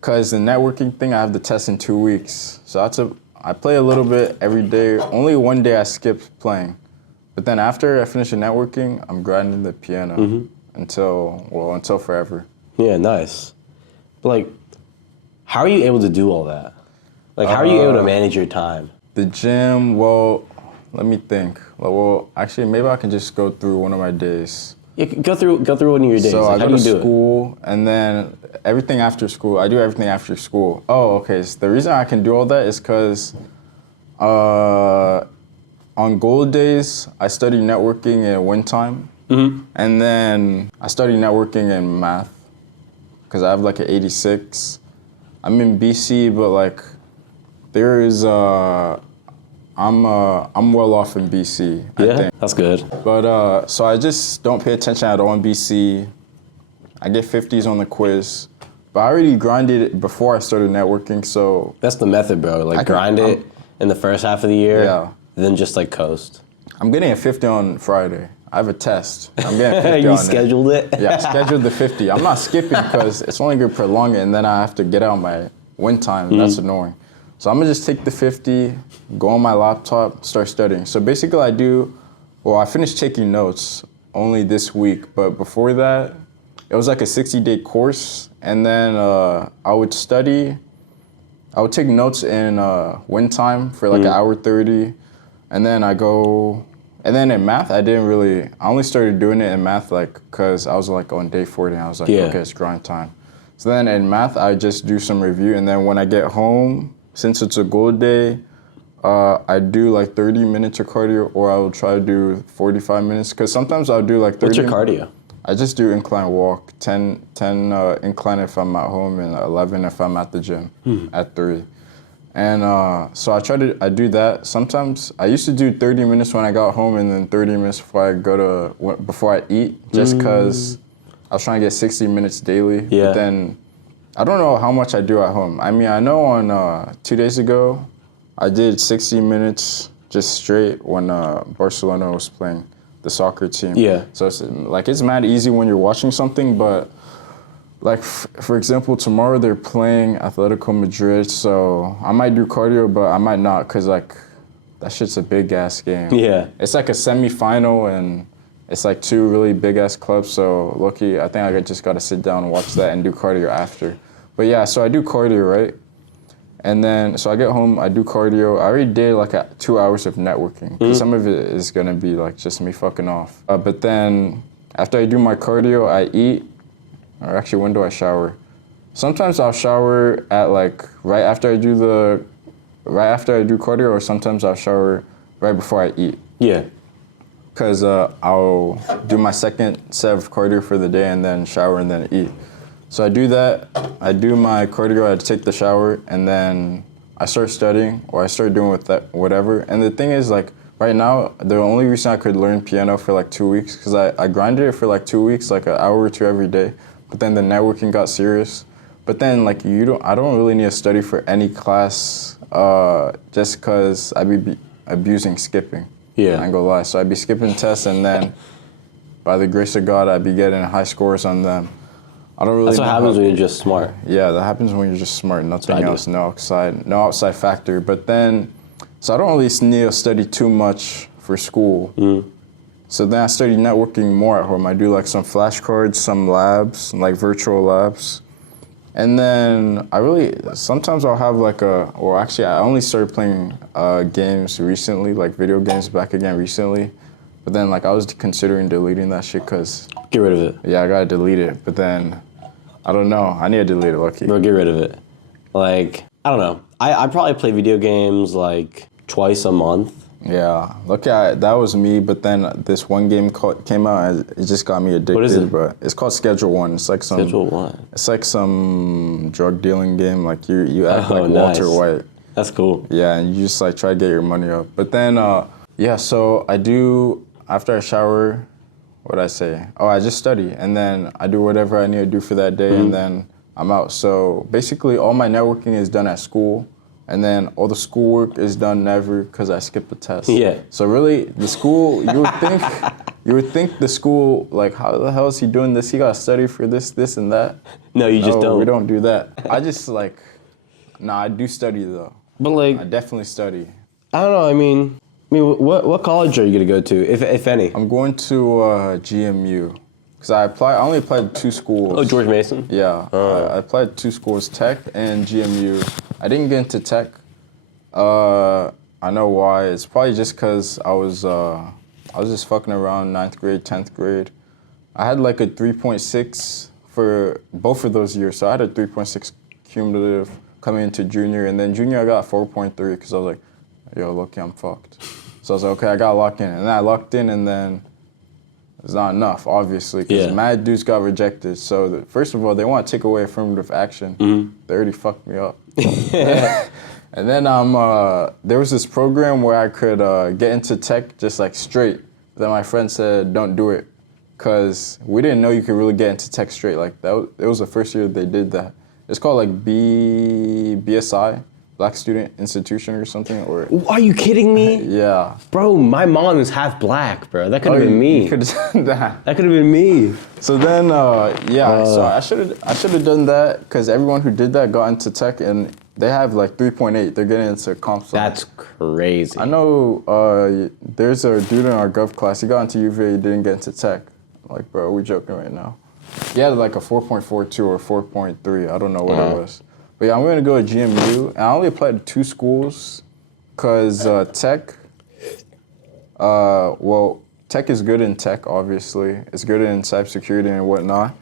Cause the networking thing, I have the test in 2 weeks, so I play a little bit every day. Only one day I skipped playing. But then after I finish the networking, I'm grinding the piano until forever. Yeah, nice. But like, how are you able to do all that? Like, how are you able to manage your time? The gym, well, let me think. Well, actually, maybe I can just go through one of my days. Yeah, go through one of your days. So like, I go to school, and then everything after school. I do everything after school. Oh, okay. So the reason I can do all that is because on gold days, I study networking in wind time, and then I study networking in math because I have like an 86. I'm in BC, but like there is I'm well off in BC. I think. That's good. But so I just don't pay attention at all in BC. I get 50s on the quiz, but I already grinded it before I started networking. So that's the method, bro. Like grind it in the first half of the year, then just like coast. I'm getting a 50 on Friday. I have a test. I'm getting 50 you on scheduled it? Yeah, I scheduled the 50. I'm not skipping because it's only going to prolong it, and then I have to get out my win time, and that's annoying. So I'm going to just take the 50, go on my laptop, start studying. So basically I finished taking notes only this week, but before that, it was like a 60-day course, and then I would take notes in win time for like an hour 30, and then and then in math, I only started doing it in math like because I was like on day 40, and I was like, okay, it's grind time. So then in math, I just do some review, and then when I get home, since it's a gold day, I do like 30 minutes of cardio, or I will try to do 45 minutes, because sometimes I'll do like 30. What's your cardio? I just do incline walk, 10 incline if I'm at home, and 11 if I'm at the gym at 3. And so I do that. Sometimes I used to do 30 minutes when I got home, and then 30 minutes before I eat, just because I was trying to get 60 minutes daily. Yeah. But then I don't know how much I do at home. I mean, I know on 2 days ago, I did 60 minutes just straight when Barcelona was playing the soccer team. Yeah. So it's mad easy when you're watching something, but like for example, tomorrow they're playing Atletico Madrid, so I might do cardio, but I might not, because like that shit's a big ass game. Yeah. It's like a semi-final, and it's like 2 really big ass clubs, so lucky, I think I just gotta sit down and watch that and do cardio after. But yeah, so I do cardio, right? And then, so I get home, I do cardio. I already did like 2 hours of networking. Some of it is gonna be like just me fucking off. But then after I do my cardio, I eat. Or actually, when do I shower? Sometimes I'll shower at like right after I do cardio, or sometimes I'll shower right before I eat. Yeah. Because I'll do my second set of cardio for the day and then shower and then eat. So I do that, I do my cardio, I take the shower, and then I start studying, or I start doing whatever. And the thing is, like, Right now, the only reason I could learn piano for like 2 weeks, because I grinded it for like 2 weeks, like an hour or two every day. But then the networking got serious. But then like I don't really need to study for any class just because I'd be abusing skipping. Yeah. I ain't gonna lie. So I'd be skipping tests, and then by the grace of God, I'd be getting high scores on them. I don't really. That's what happens when you're just smart. Yeah, that happens when you're just smart. Nothing else. No outside factor. But then, so I don't really need to study too much for school. So then I study networking more at home. I do like some flashcards, some labs, like virtual labs. And then sometimes I'll have like I only started playing games recently, like video games back again recently. But then like I was considering deleting that shit because. Get rid of it. Yeah, I gotta delete it. But then, I don't know. I need to delete it, lucky. Bro, get rid of it. Like, I don't know. I probably play video games like twice a month. Yeah, look at that was me. But then this one game came out, and it just got me addicted. What is it? But it's called Schedule One. It's like some Schedule One. It's like some drug dealing game. Like you act like nice. Walter White. That's cool. Yeah, and you just like try to get your money up. But then so I do after I shower. What I say? Oh, I just study, and then I do whatever I need to do for that day, and then I'm out. So basically, all my networking is done at school. And then all the schoolwork is done never because I skipped the test. Yeah. So really, the school, you would think the school, like, how the hell is he doing this? He got to study for this, and that. No, you just don't. We don't do that. I just I do study though. But like, I definitely study. I don't know. I mean, what college are you gonna go to, if any? I'm going to GMU. Because I only applied to 2 schools. Oh, George Mason? Yeah. I applied to 2 schools, Tech and GMU. I didn't get into Tech. I know why. It's probably just because I was just fucking around 9th grade, 10th grade. I had like a 3.6 for both of those years. So I had a 3.6 cumulative coming into junior. And then junior I got 4.3 because I was like, yo, lucky I'm fucked. So I was like, okay, I got locked in. And then I locked in, and then it's not enough, obviously, because mad dudes got rejected. So first of all, they want to take away affirmative action. They already fucked me up. And then there was this program where I could get into Tech just like straight. Then my friend said, don't do it, because we didn't know you could really get into Tech straight like that. It was the first year they did that. It's called like BSI. Black Student Institution or something, or are you kidding me? Yeah, bro, my mom is half black, bro. That could have been me. You could have done that. That could have been me. So then, so I should have done that because everyone who did that got into Tech, and they have like 3.8. They're getting into comp sci. That's crazy. I know. There's a dude in our gov class. He got into UVA. He didn't get into Tech. Like, bro, we joking right now. He had like a 4.42 or 4.3. I don't know what it was. But yeah, I'm going to go to GMU, and I only applied to 2 schools because Tech, Tech is good in tech, obviously. It's good in cybersecurity and whatnot.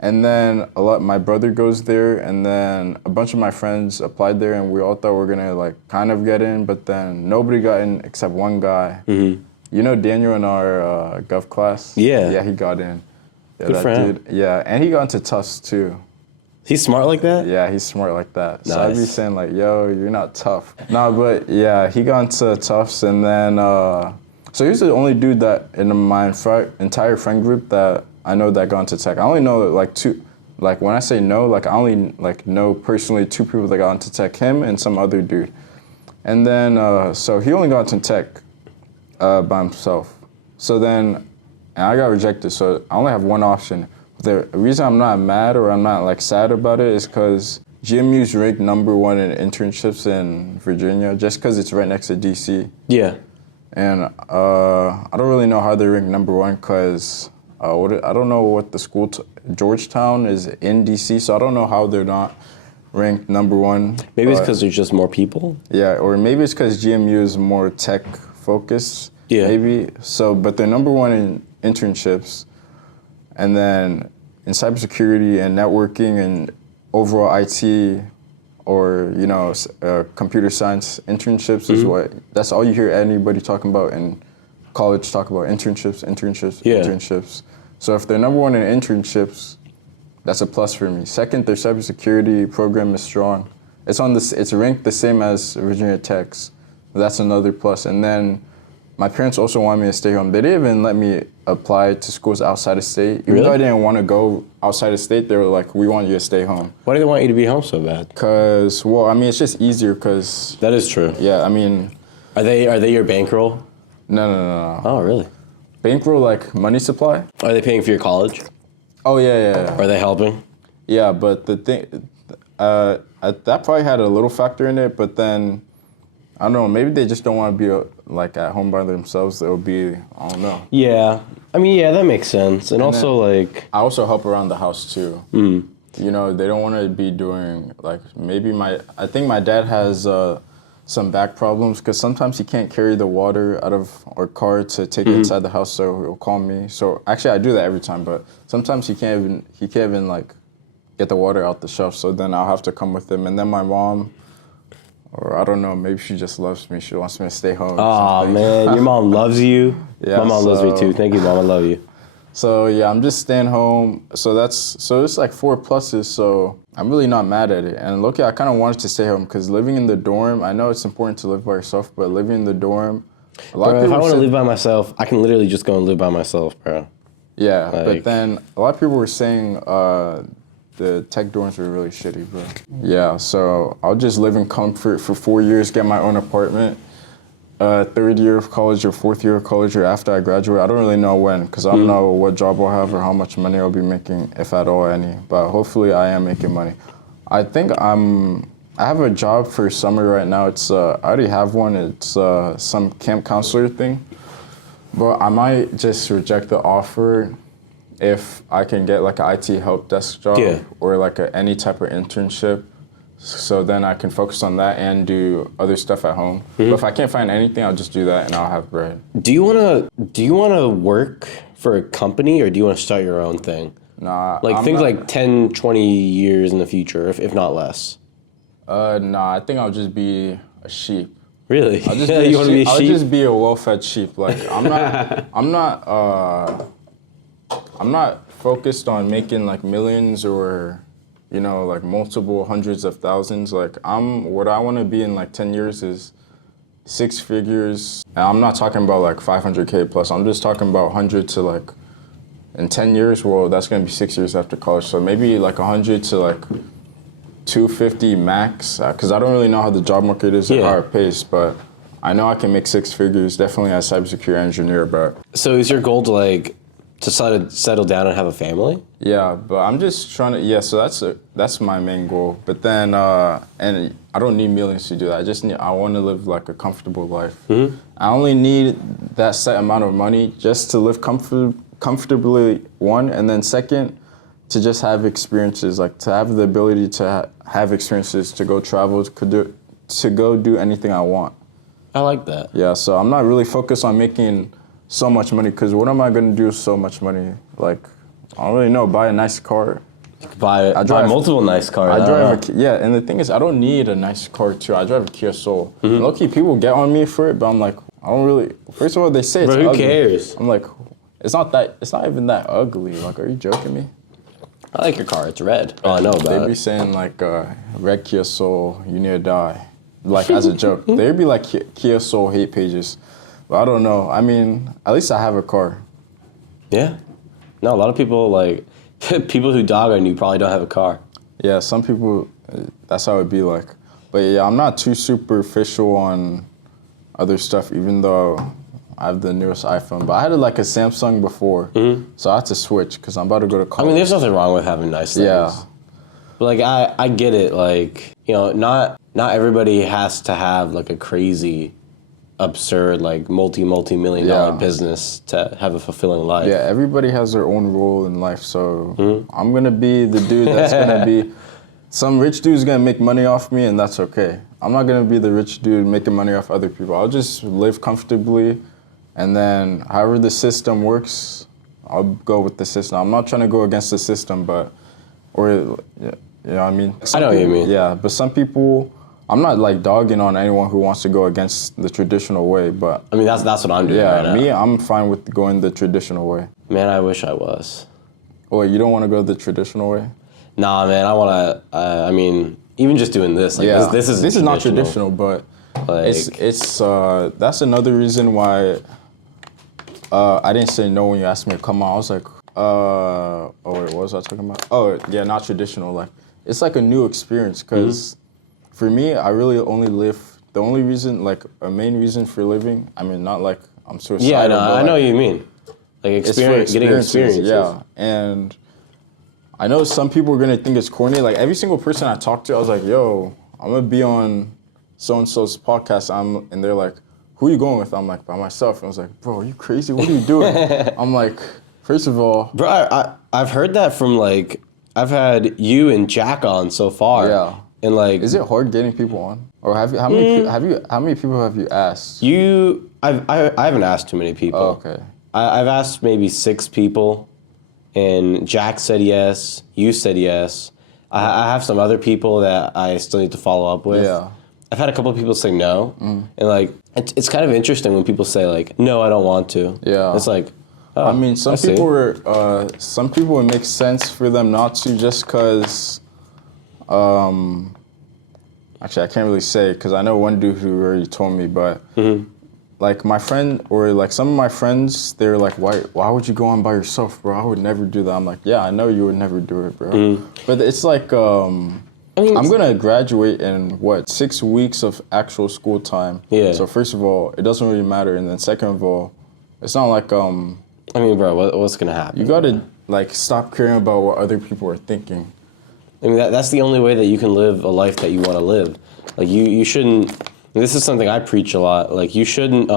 And then my brother goes there, and then a bunch of my friends applied there, and we all thought we were going to like kind of get in, but then nobody got in except one guy. You know Daniel in our gov class? Yeah. Yeah, he got in. Yeah, good for him. Yeah, and he got into Tufts too. He's smart like that? Yeah, he's smart like that. Nice. So I'd be saying like, yo, you're not tough. No, but yeah, he got into Tufts, and then, so he's the only dude that in my entire friend group that I know that got into Tech. I only know like 2, like when I say no, like I only like know personally 2 people that got into Tech, him and some other dude. And then, so he only got into Tech by himself. So then, and I got rejected, so I only have one option. The reason I'm not mad or I'm not like sad about it is because GMU's ranked #1 in internships in Virginia just because it's right next to DC. Yeah. And I don't really know how they rank #1 because I don't know what the school, Georgetown is in DC, so I don't know how they're not ranked #1. Maybe it's because there's just more people? Yeah, or maybe it's because GMU is more tech focused. Yeah. Maybe. So, but they're #1 in internships. And then in cybersecurity and networking and overall IT or, computer science internships is that's all you hear anybody talking about in college, talk about internships. So if they're #1 in internships, that's a plus for me. Second, their cybersecurity program is strong. It's ranked the same as Virginia Tech's. That's another plus. And then my parents also wanted me to stay home. They didn't even let me apply to schools outside of state. Even though I didn't want to go outside of state, they were like, we want you to stay home. Why do they want you to be home so bad? Because, well, I mean, it's just easier because... That is true. Yeah, I mean... Are they your bankroll? No. Oh, really? Bankroll, like money supply? Are they paying for your college? Oh, yeah. Are they helping? Yeah, but the thing... that probably had a little factor in it, but then... I don't know, maybe they just don't want to be like at home by themselves. They'll be, I don't know. Yeah. I mean, yeah, that makes sense. And also, like... I also help around the house, too. Mm. You know, they don't want to be doing, like, maybe I think my dad has some back problems because sometimes he can't carry the water out of our car to take it inside the house, so he'll call me. So, actually, I do that every time, but sometimes he can't even, like, get the water out the shelf, so then I'll have to come with him. And then my mom... Or I don't know, maybe she just loves me. She wants me to stay home. Oh, man, your mom loves you. Yeah, my mom loves me too. Thank you, Mom. I love you. So yeah, I'm just staying home. So it's like 4 pluses. So I'm really not mad at it. And look, I kind of wanted to stay home because living in the dorm, I know it's important to live by yourself, but living in the dorm, a lot of people. If I want to live by myself, I can literally just go and live by myself, bro. Yeah, but then a lot of people were saying the tech dorms were really shitty, bro. Yeah, so I'll just live in comfort for 4 years, get my own apartment. Third year of college or fourth year of college or after I graduate, I don't really know when, because I don't know what job I'll have or how much money I'll be making, if at all any. But hopefully I am making money. I think I have a job for summer right now. It's I already have one. It's some camp counselor thing. But I might just reject the offer if I can get like an IT help desk job or like any type of internship. So then I can focus on that and do other stuff at home. But if I can't find anything, I'll just do that and I'll have bread. Do you wanna work for a company or do you want to start your own thing? Nah. Like think like 10, 20 years in the future, if not less. Nah, I think I'll just be a sheep. Really? I'll just you want to be a sheep? I'll just be a well-fed sheep. Like I'm not focused on making like millions or, you know, like multiple hundreds of thousands. Like what I want to be in like 10 years is 6 figures. And I'm not talking about like 500K plus. I'm just talking about 100 to like, in 10 years, well, that's going to be 6 years after college. So maybe like 100 to like 250 max. Because I don't really know how the job market is at our pace, but I know I can make 6 figures, definitely as a cybersecurity engineer. But so is your goal to like, to settle down and have a family? Yeah, but I'm just trying to, so that's my main goal. But then, and I don't need millions to do that. I want to live like a comfortable life. I only need that set amount of money just to live comfortably, one, and then second, to just have experiences, like to have the ability to have experiences, to go travel, to go do anything I want. I like that. Yeah, so I'm not really focused on making so much money, because what am I going to do with so much money? Like, I don't really know. Buy a nice car. Buy multiple nice cars. And the thing is, I don't need a nice car too. I drive a Kia Soul. Low-key, people get on me for it, but I'm like, I don't really. First of all, they say it's ugly. Who cares? I'm like, it's not even that ugly. Like, are you joking me? I like your car. It's red. Oh, I know about it. They'd be saying like, red Kia Soul, you need to die. Like, as a joke. There'd be like Kia Soul hate pages. But I don't know. I mean, at least I have a car. Yeah. No, a lot of people, like, people who dog on you probably don't have a car. Yeah, some people, that's how it'd be like. But yeah, I'm not too superficial on other stuff, even though I have the newest iPhone. But I had like a Samsung before, so I had to switch because I'm about to go to college. I mean, there's nothing wrong with having nice things. Yeah. But like, I get it. Like, you know, not everybody has to have like a crazy, absurd, like multi-million dollar business to have a fulfilling life. Yeah, everybody has their own role in life. So I'm going to be the dude that's going to be, some rich dude's going to make money off me, and that's okay. I'm not going to be the rich dude making money off other people. I'll just live comfortably, and then however the system works, I'll go with the system. I'm not trying to go against the system, you know what I mean? I know what you mean. Yeah, but some people, I'm not like dogging on anyone who wants to go against the traditional way, but I mean, that's what I'm doing right now. Me, I'm fine with going the traditional way. Man, I wish I was. Oh, you don't want to go the traditional way? Nah, man, I want to, I mean, even just doing this, like this is not traditional, but Like, it's that's another reason why I didn't say no when you asked me to come on. I was like, oh wait, what was I talking about? Oh yeah, not traditional. Like it's like a new experience because for me, I really only live. The only reason, like a main reason for living, I mean, not like I'm suicidal. Yeah, no, I know like, what you mean. Like getting experiences. Yeah, and I know some people are gonna think it's corny. Like every single person I talked to, I was like, "Yo, I'm gonna be on so and so's podcast." And they're like, "Who are you going with?" I'm like, "By myself." And I was like, "Bro, are you crazy? What are you doing?" I'm like, first of all, bro, I've heard that from like I've had you and Jack on so far. Yeah. And like, is it hard getting people on? Or how many people have you asked? I haven't asked too many people. Oh, okay. I've asked maybe 6 people, and Jack said yes. You said yes. I have some other people that I still need to follow up with. Yeah. I've had a couple of people say no, and like it's kind of interesting when people say like, no, I don't want to. Yeah. It's like, oh, I mean, some people it makes sense for them not to just because. Actually, I can't really say because I know one dude who already told me, but like my friend or like some of my friends, they're like, why would you go on by yourself, bro? I would never do that. I'm like, yeah, I know you would never do it, bro. But it's like, I'm gonna graduate in 6 weeks of actual school time. Yeah. So first of all, it doesn't really matter, and then second of all, it's not like I mean, bro, what's gonna happen? You gotta like stop caring about what other people are thinking. I mean, that's the only way that you can live a life that you want to live. Like, you shouldn't, this is something I preach a lot, like, you shouldn't,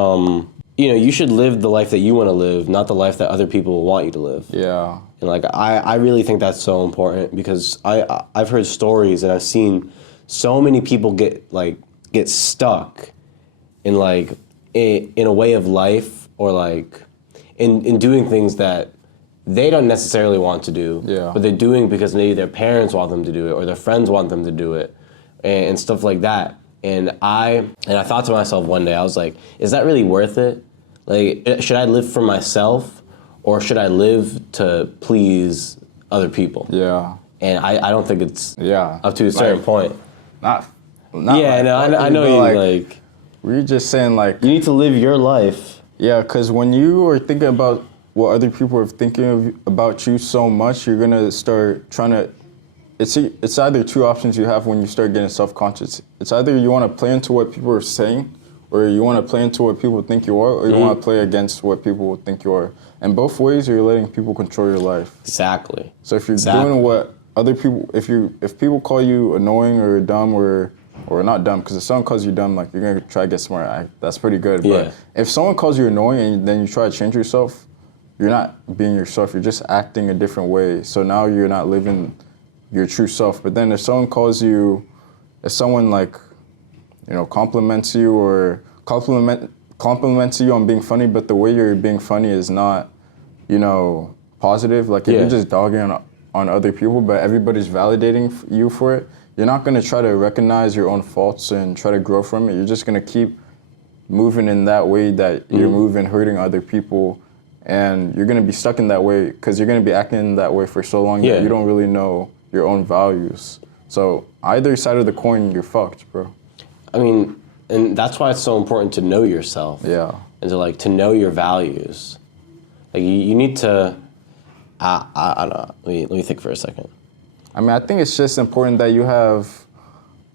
you should live the life that you want to live, not the life that other people want you to live. Yeah. And, like, I really think that's so important because I've heard stories and I've seen so many people get stuck in, like, in a way of life or, like, in doing things that they don't necessarily want to do, but they're doing because maybe their parents want them to do it or their friends want them to do it and stuff like that. And I thought to myself one day, I was like, is that really worth it? Like, should I live for myself or should I live to please other people? Yeah. And I don't think it's up to a certain like, point. Not yeah, like, no, I know you like. We're just saying like. You need to live your life. Yeah, because when you are thinking about what other people are thinking about you so much, you're gonna start trying to. It's either 2 options you have when you start getting self-conscious. It's either you want to play into what people are saying, or you want to play into what people think you are, or you want to play against what people think you are. And both ways, you're letting people control your life. Exactly. So if you're doing what other people, if people call you annoying or dumb or not dumb, because if someone calls you dumb, like you're gonna try to get smart. That's pretty good. Yeah. But if someone calls you annoying and then you try to change yourself, you're not being yourself, you're just acting a different way. So now you're not living your true self. But then if someone like, compliments you or compliments you on being funny, but the way you're being funny is not, positive, like if you're just dogging on other people, but everybody's validating you for it, you're not gonna try to recognize your own faults and try to grow from it. You're just gonna keep moving in that way that you're moving, hurting other people. And you're going to be stuck in that way because you're going to be acting that way for so long that you don't really know your own values. So either side of the coin, you're fucked, bro. I mean, and that's why it's so important to know yourself. Yeah. And to know your values. Like, you need to, I don't know, let me think for a second. I mean, I think it's just important that you have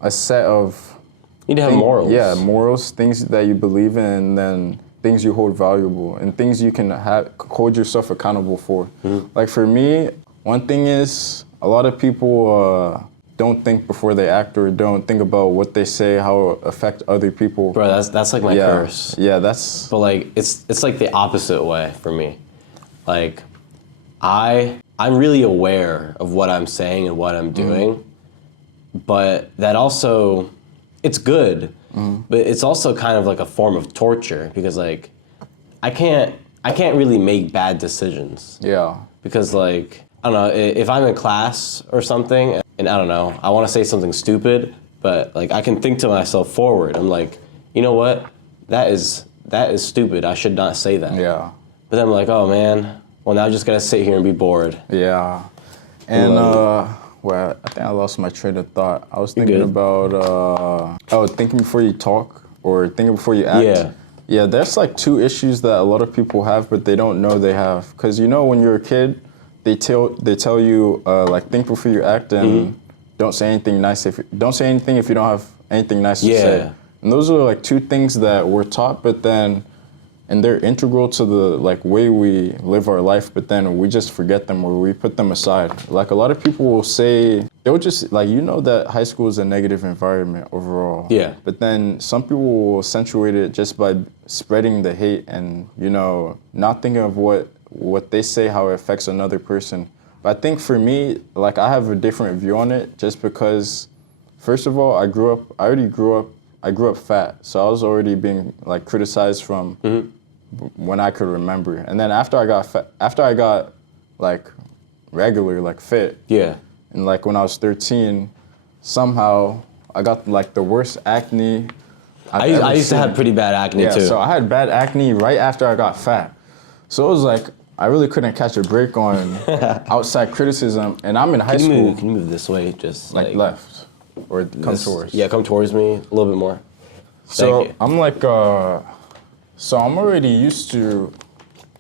a set of... You need to have morals. Yeah, morals, things that you believe in, and then things you hold valuable, and things you can hold yourself accountable for. Like for me, one thing is a lot of people don't think before they act or don't think about what they say, how it affect other people. Bro, that's like my curse. Yeah, that's... But like, it's like the opposite way for me. Like, I'm really aware of what I'm saying and what I'm doing, but that also, it's good. But it's also kind of like a form of torture because like I can't really make bad decisions. Yeah. Because like, I don't know, if I'm in class or something and I don't know, I want to say something stupid, but like I can think to myself forward. I'm like, you know what? That is stupid. I should not say that. Yeah. But then I'm like, oh man, well now I just gotta sit here and be bored. Yeah. And well, I think I lost my train of thought. I was thinking about, thinking before you talk. or thinking before you act. Yeah. Yeah, that's like two issues that a lot of people have, but they don't know they have. Because you know, when you're a kid, they tell you like think before you act, and don't say anything nice don't say anything if you don't have anything nice to say. And those are like two things that we're taught, but then, and they're integral to the like way we live our life, but then we just forget them or we put them aside. Like a lot of people will say, they'll just like, you know that high school is a negative environment overall. Yeah. But then some people will accentuate it just by spreading the hate and, you know, not thinking of what they say, how it affects another person. But I think for me, like I have a different view on it just because, first of all, I grew up fat. So I was already being like criticized from when I could remember. And then after I got like regular, like fit. Yeah. And like when I was 13, somehow I got like the worst acne I used to have pretty bad acne too. Yeah, so I had bad acne right after I got fat. So it was like, I really couldn't catch a break on outside criticism. And I'm in high school. Can you move this way? Just like left. Or come towards. Yeah, come towards me a little bit more. So I'm like, so I'm already used to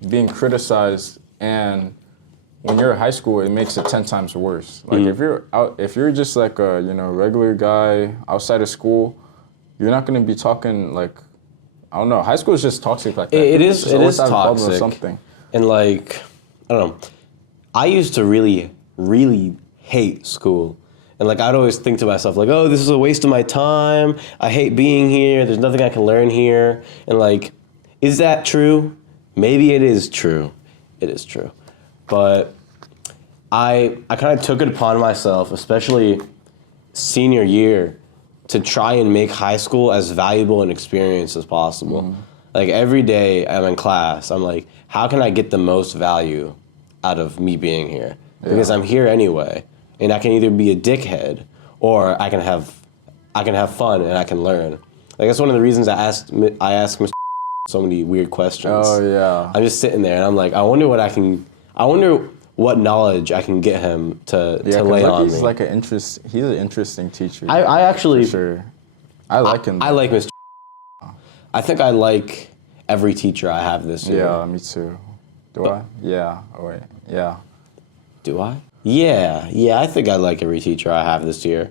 being criticized, and when you're in high school, it makes it 10 times worse. Like if you're just like a regular guy outside of school, you're not gonna be talking like, I don't know. High school is just toxic like that. It is toxic. Something. And like, I don't know. I used to really, really hate school. And like, I'd always think to myself like, oh, this is a waste of my time. I hate being here. There's nothing I can learn here. And like, is that true? Maybe it is true. It is true. But I kind of took it upon myself, especially senior year, to try and make high school as valuable an experience as possible. Like every day I'm in class, I'm like, how can I get the most value out of me being here? Because I'm here anyway. And I can either be a dickhead or I can have fun and I can learn. Like that's one of the reasons I asked Mr. so many weird questions. Oh yeah. I'm just sitting there and I'm like, I wonder what knowledge I can get him to lay on me. He's an interesting teacher. I actually, for sure. I like him. I like Mr. I think I like every teacher I have this year. Yeah, me too. Do I? Yeah. Oh wait. Yeah. Do I? Yeah, I think I like every teacher I have this year.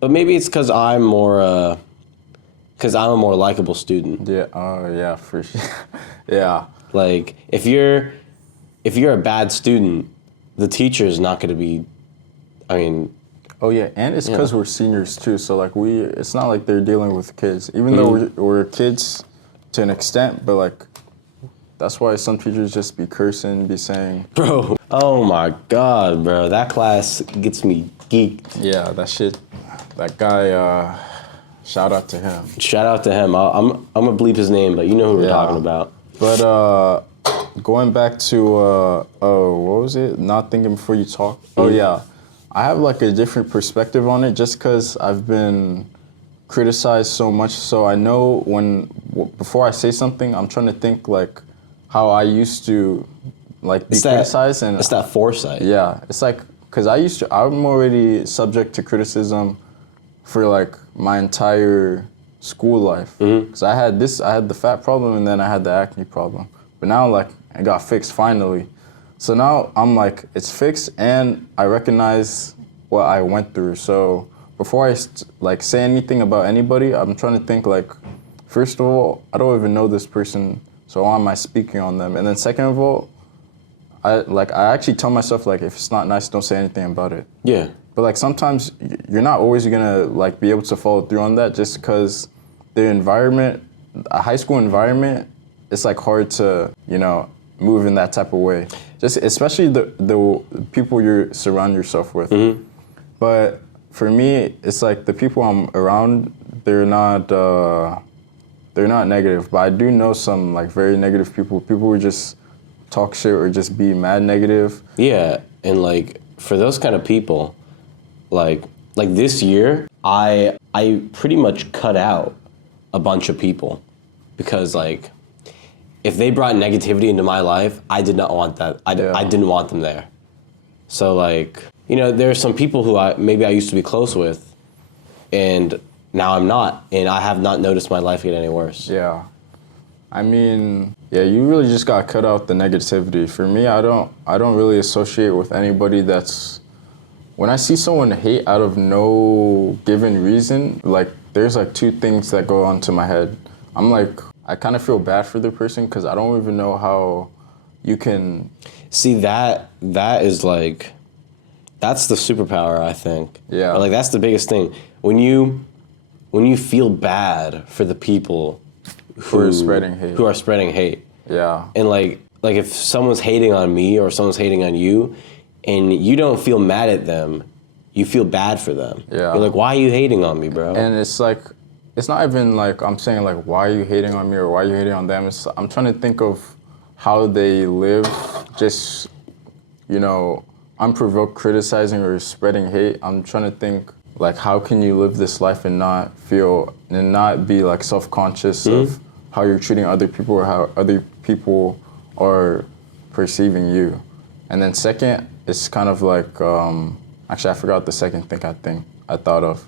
But maybe it's because I'm a more likable student. Yeah, oh yeah, for sure. Yeah. Like, if you're a bad student, the teacher's not going to be, Oh yeah, and it's because we're seniors too, so like it's not like they're dealing with kids. Even though we're kids to an extent, but like, that's why some teachers just be cursing, be saying... Bro, oh my God, bro. That class gets me geeked. Yeah, that guy, shout out to him. Shout out to him. I'm going to bleep his name, but you know who we're talking about. But going back to, what was it? Not thinking before you talk. Oh yeah, I have like a different perspective on it just because I've been criticized so much. So I know before I say something, I'm trying to think like, how I used to like be criticized, and it's that foresight. Yeah, it's like because I'm already subject to criticism for like my entire school life. Because I had the fat problem and then I had the acne problem, but now like I got fixed finally. So now I'm like it's fixed and I recognize what I went through. So before I like say anything about anybody, I'm trying to think like, first of all, I don't even know this person. So why am I speaking on them? And then second of all, I actually tell myself like if it's not nice, don't say anything about it. Yeah. But like sometimes you're not always gonna like be able to follow through on that just because the environment, a high school environment, it's like hard to move in that type of way. Just especially the people you surround yourself with. But for me, it's like the people I'm around, they're not negative, but I do know some like very negative people who just talk shit or just be mad negative. Yeah, and like for those kind of people, like this year, I pretty much cut out a bunch of people because like if they brought negativity into my life, I did not want that. I didn't want them there. So like, there are some people who I used to be close with, and now I'm not, and I have not noticed my life get any worse. Yeah. I mean, yeah, you really just gotta cut out the negativity. For me, I don't really associate with anybody that's, when I see someone hate out of no given reason, like there's like two things that go onto my head. I'm like, I kind of feel bad for the person because I don't even know how you can. See, that is like, that's the superpower, I think. Yeah. Or like that's the biggest thing. When you feel bad for the people who are spreading hate. Yeah. And like if someone's hating on me or someone's hating on you, and you don't feel mad at them, you feel bad for them. Yeah. You're like, why are you hating on me, bro? And it's like, it's not even like I'm saying like, why are you hating on me or why are you hating on them? I'm trying to think of how they live, just, you know, unprovoked criticizing or spreading hate. I'm trying to think like, how can you live this life and not feel, and not be like self-conscious of how you're treating other people or how other people are perceiving you. And then second, it's kind of like, actually I forgot the second thing I thought of.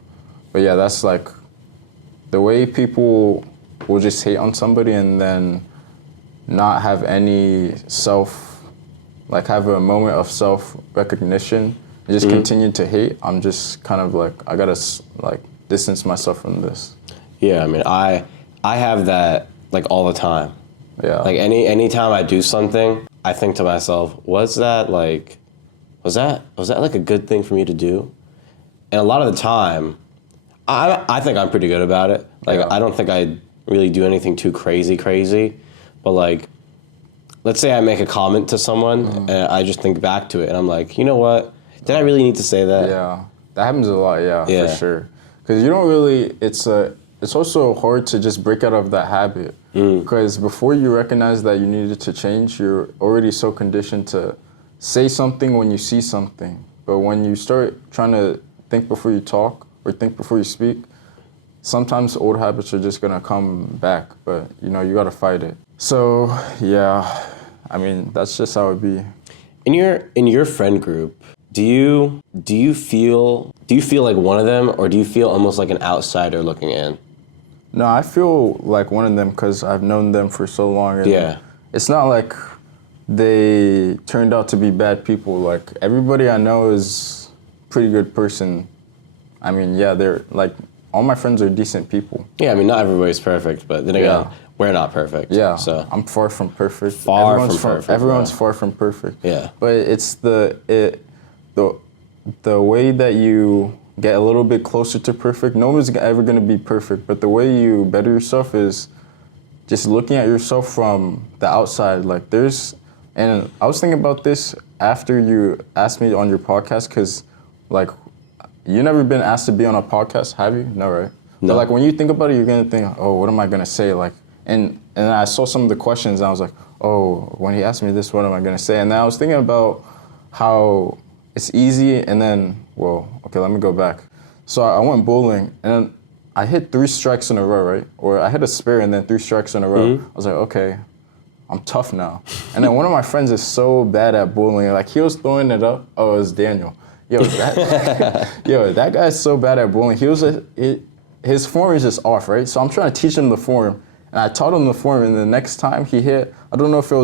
But yeah, that's like the way people will just hate on somebody and then not have any like have a moment of self-recognition and just continue to hate. I'm just kind of like, I gotta like distance myself from this. Yeah, I mean, I have that like all the time. Yeah. Like anytime I do something, I think to myself, was that like a good thing for me to do? And a lot of the time, I think I'm pretty good about it. Like, I don't think I really do anything too crazy. But like, let's say I make a comment to someone and I just think back to it and I'm like, you know what? Did I really need to say that? Yeah, that happens a lot, for sure. Because you don't really, it's also hard to just break out of that habit. Because before you recognize that you needed to change, you're already so conditioned to say something when you see something. But when you start trying to think before you talk or think before you speak, sometimes old habits are just gonna come back, but you know, you gotta fight it. So yeah, I mean, that's just how it be. In your friend group, do you feel like one of them, or do you feel almost like an outsider looking in? No, I feel like one of them because I've known them for so long. And it's not like they turned out to be bad people. Like, everybody I know is a pretty good person. I mean, yeah, they're like, all my friends are decent people. Yeah, I mean, not everybody's perfect, but then again, we're not perfect. Yeah, so I'm far from perfect. Everyone's far from perfect. Yeah. But it's the way that you get a little bit closer to perfect. No one's ever going to be perfect, but the way you better yourself is just looking at yourself from the outside. Like, and I was thinking about this after you asked me on your podcast, because like, you never been asked to be on a podcast, have you? No, right? No. But like, when you think about it, you're gonna think, oh, what am I gonna say? Like, and I saw some of the questions and I was like, oh, when he asked me this, what am I gonna say? And then I was thinking about how it's easy, and then, well, okay, let me go back. So I went bowling and then I hit 3 strikes in a row, right? Or I hit a spare and then 3 strikes in a row. I was like, okay, I'm tough now. And then one of my friends is so bad at bowling, like he was throwing it up. Oh, it was Daniel. That guy's so bad at bowling. His form is just off, right? So I'm trying to teach him the form, and I taught him the form. And the next time he hit, I don't know if it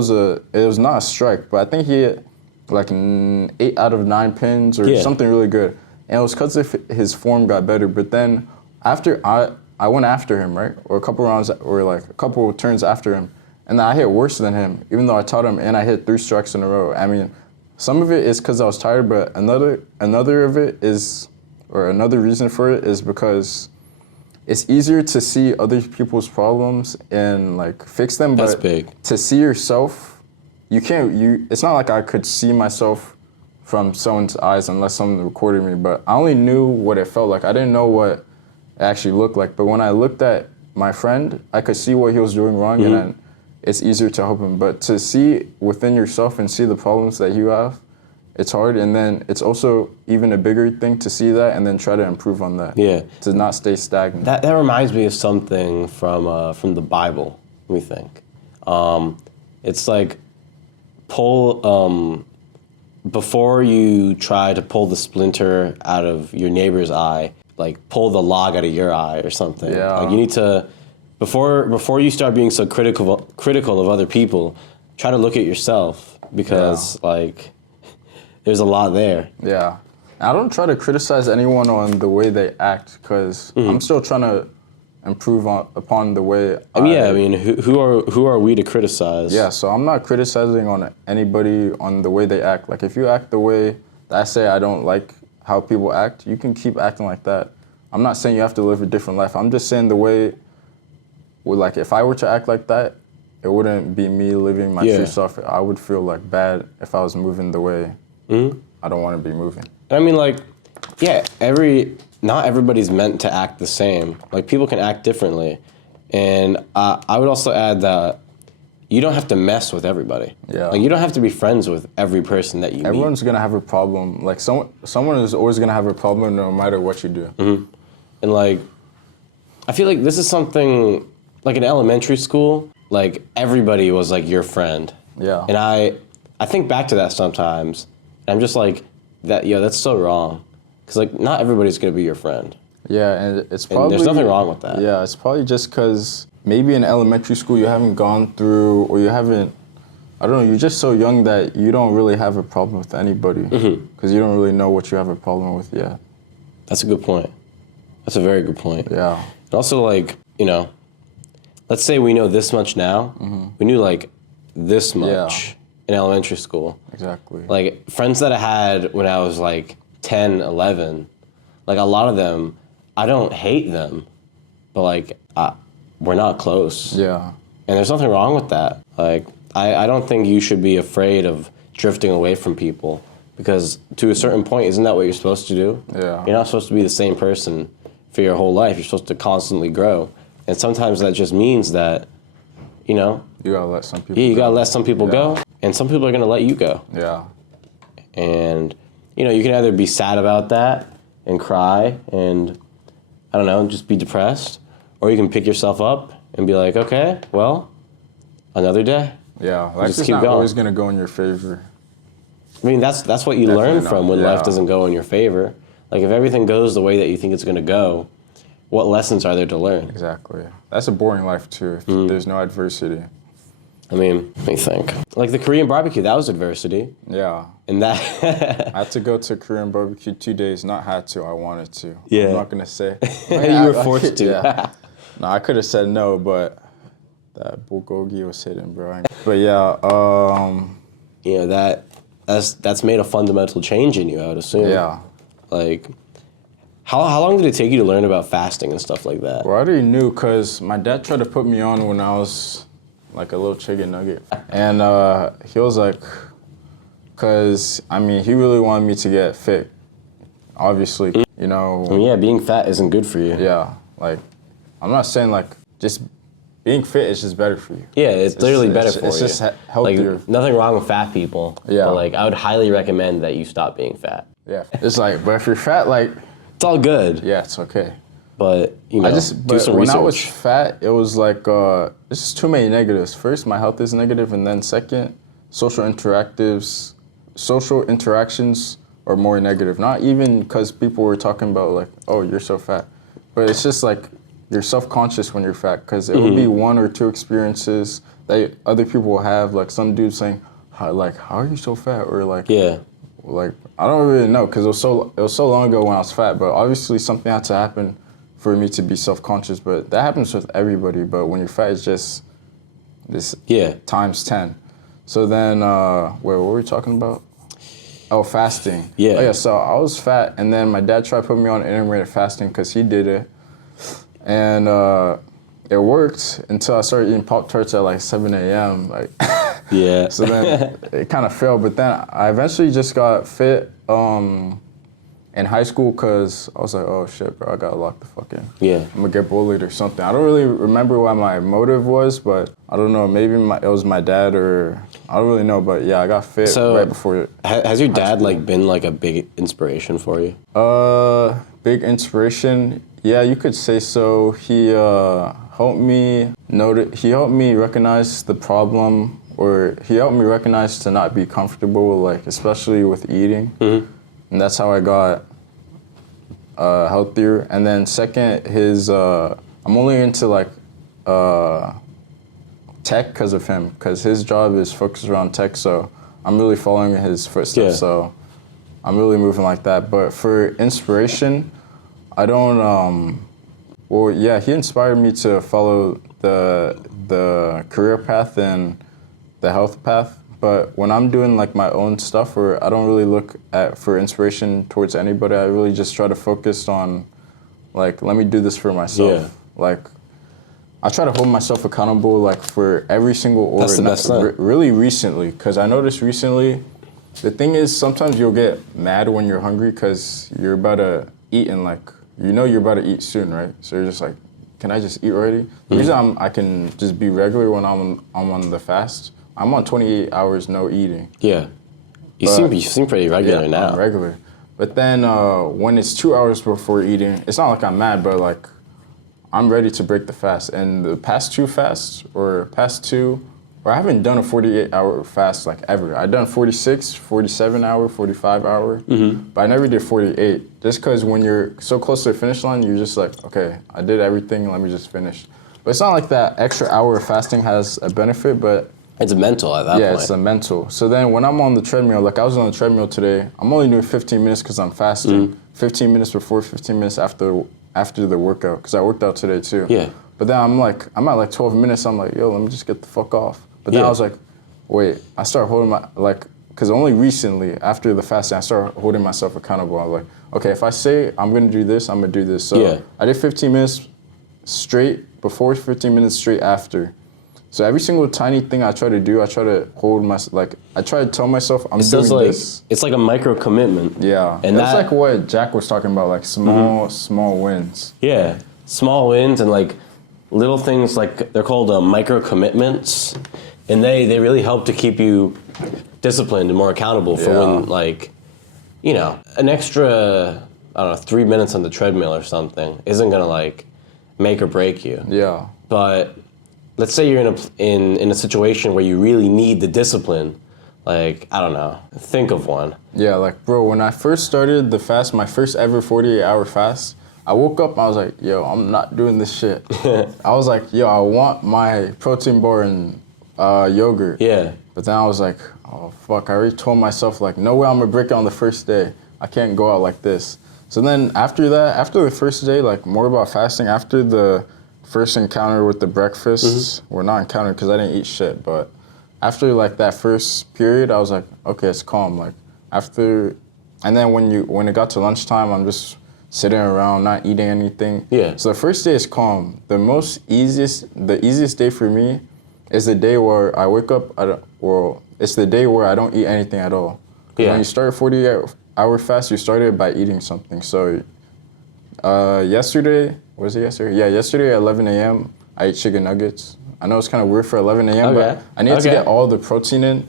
was not a strike, but I think he hit like 8 out of 9 pins or something really good. And it was because his form got better. But then after I went after him, right, or a couple rounds or like a couple turns after him, and then I hit worse than him, even though I taught him, and I hit 3 strikes in a row. I mean, some of it is because I was tired, but another of it is, or another reason for it is because it's easier to see other people's problems and like fix them. That's but big. To see yourself, it's not like I could see myself from someone's eyes unless someone recorded me, but I only knew what it felt like. I didn't know what it actually looked like. But when I looked at my friend, I could see what he was doing wrong, and then it's easier to help him. But to see within yourself and see the problems that you have, it's hard. And then it's also even a bigger thing to see that and then try to improve on that. Yeah. To not stay stagnant. That reminds me of something from the Bible, we think. It's like before you try to pull the splinter out of your neighbor's eye, like pull the log out of your eye or something. Yeah. Like you need to, before you start being so critical of other people, try to look at yourself because like there's a lot there. Yeah. I don't try to criticize anyone on the way they act because I'm still trying to improve upon the way I mean, who are we to criticize? Yeah, so I'm not criticizing on anybody on the way they act. Like if you act the way that I say I don't like how people act, you can keep acting like that. I'm not saying you have to live a different life. I'm just saying the way, like if I were to act like that, it wouldn't be me living my true self. I would feel like bad if I was moving the way I don't want to be moving. I mean, like, yeah, not everybody's meant to act the same. Like, people can act differently. And I would also add that you don't have to mess with everybody. Yeah. Like, you don't have to be friends with every person that you Everyone's going to have a problem. Like, someone is always going to have a problem no matter what you do. And, like, I feel like this is something, like, in elementary school, like, everybody was, like, your friend. Yeah. And I think back to that sometimes, and I'm just like, that's so wrong. Because, like, not everybody's going to be your friend. Yeah, and it's probably... And there's nothing wrong with that. Yeah, it's probably just because maybe in elementary school you haven't gone through, or you haven't, I don't know, you're just so young that you don't really have a problem with anybody. Because you don't really know what you have a problem with yet. That's a good point. That's a very good point. Yeah. And also, like, you know, let's say we know this much now. We knew, like, this much in elementary school. Exactly. Like, friends that I had when I was, like, 10, 11, like, a lot of them, I don't hate them, but, like, we're not close. Yeah. And there's nothing wrong with that. Like, I don't think you should be afraid of drifting away from people because to a certain point, isn't that what you're supposed to do? Yeah. You're not supposed to be the same person for your whole life. You're supposed to constantly grow. And sometimes that just means that, you know... You gotta let some people go. Yeah, you gotta let some people go, and some people are gonna let you go. Yeah. And, you know, you can either be sad about that and cry and, I don't know, just be depressed, or you can pick yourself up and be like, okay, well, another day. Yeah, life's just keep not going. always gonna go in your favor. I mean, that's what you learn from when life doesn't go in your favor. Like, if everything goes the way that you think it's gonna go, what lessons are there to learn? Exactly. That's a boring life, too, if there's no adversity. I mean, let me think. Like the Korean barbecue, that was adversity. Yeah. And that... I had to go to Korean barbecue 2 days, not had to, I wanted to. Yeah. I'm not gonna say. You were forced to. Yeah. No, I could have said no, but that bulgogi was hidden, bro. But yeah, you know, that's made a fundamental change in you, I would assume. Yeah. Like, how long did it take you to learn about fasting and stuff like that? Well, I already knew because my dad tried to put me on when I was like a little chicken nugget. And he was like, because, I mean, he really wanted me to get fit, obviously, you know. I mean, yeah, being fat isn't good for you. Yeah, like, I'm not saying like, just being fit is just better for you. Yeah, it's literally better for you. It's just healthier. Like, nothing wrong with fat people. Yeah. But, like, I would highly recommend that you stop being fat. Yeah. It's like, but if you're fat, like... It's all good. Yeah, it's okay. But, you know, do some research. When I was fat, it was like, there's just too many negatives. First, my health is negative, and then second, social interactions are more negative. Not even because people were talking about like, oh, you're so fat. But it's just like, you're self-conscious when you're fat, because it would be 1 or 2 experiences that other people will have, like some dude saying, how are you so fat? Or like, like, I don't really know, because it was so long ago when I was fat, but obviously something had to happen for me to be self-conscious, but that happens with everybody. But when you're fat, it's just this times 10. So then, wait, what were we talking about? Oh, fasting. Yeah. Oh, yeah, so I was fat, and then my dad tried to put me on intermittent fasting because he did it. And it worked until I started eating Pop-Tarts at like 7 a.m. Like, yeah. So then it kind of failed, but then I eventually just got fit in high school because I was like, oh shit, bro, I gotta lock the fuck in. Yeah. I'm gonna get bullied or something. I don't really remember what my motive was, but I don't know, maybe it was my dad or, I don't really know, but yeah, I got fit right before. Has your dad like been like a big inspiration for you? Big inspiration? Yeah, you could say so. He helped me recognize the problem, or he helped me recognize to not be comfortable, like especially with eating. And that's how I got healthier. And then second, I'm only into like tech because of him, because his job is focused around tech, so I'm really following his footsteps. So I'm really moving like that. But for inspiration, I don't. Well, yeah, he inspired me to follow the career path and the health path. But when I'm doing like my own stuff, where I don't really look for inspiration towards anybody, I really just try to focus on, like, let me do this for myself. Yeah. Like, I try to hold myself accountable, like, for every single order. That's the best thing. Really recently, because I noticed recently, the thing is sometimes you'll get mad when you're hungry because you're about to eat and like, you know you're about to eat soon, right? So you're just like, can I just eat already? The reason I can just be regular when I'm on the fast, I'm on 28 hours no eating. Yeah. You seem pretty regular now. I'm regular. But then when it's 2 hours before eating, it's not like I'm mad, but like I'm ready to break the fast. And the past two, I haven't done a 48-hour fast like ever. I've done 46, 47-hour, 45-hour, but I never did 48. Just because when you're so close to the finish line, you're just like, okay, I did everything, let me just finish. But it's not like that extra hour of fasting has a benefit, but it's mental at that point. Yeah, it's a mental. So then when I'm on the treadmill, like I was on the treadmill today, I'm only doing 15 minutes because I'm fasting. 15 minutes before, 15 minutes after the workout, because I worked out today too. Yeah. But then I'm at like 12 minutes, I'm like, yo, let me just get the fuck off. But then I was like, wait, I started holding because only recently, after the fasting, I started holding myself accountable. I was like, okay, if I say I'm gonna do this, I'm gonna do this. So I did 15 minutes straight before, 15 minutes straight after. So every single tiny thing I try to do, I try to hold I try to tell myself I'm doing this. It's like a micro commitment. Yeah, and that's like what Jack was talking about, like small wins. Yeah, small wins and like little things, like they're called micro commitments, and they really help to keep you disciplined and more accountable for when, like, you know, an extra, I don't know, 3 minutes on the treadmill or something isn't gonna like make or break you. Yeah. But let's say you're in a situation where you really need the discipline. Like, I don't know, think of one. Yeah, like, bro, when I first started the fast, my first ever 48-hour fast, I woke up and I was like, yo, I'm not doing this shit. I was like, yo, I want my protein bar and yogurt. Yeah. But then I was like, oh, fuck, I already told myself, like, no way I'm gonna break it on the first day. I can't go out like this. So then after the first day, like, more about fasting, after the first encounter with the breakfast, well, not encounter because I didn't eat shit, but after like that first period, I was like, okay, it's calm. Like and then when it got to lunchtime, I'm just sitting around, not eating anything. Yeah. So the first day is calm. The easiest day for me is the day where I wake up. It's the day where I don't eat anything at all. When you start a 48-hour fast, you started by eating something. So yesterday. Was it yesterday? Yeah, yesterday at 11 a.m., I ate chicken nuggets. I know it's kind of weird for 11 a.m., but I needed to get all the protein in.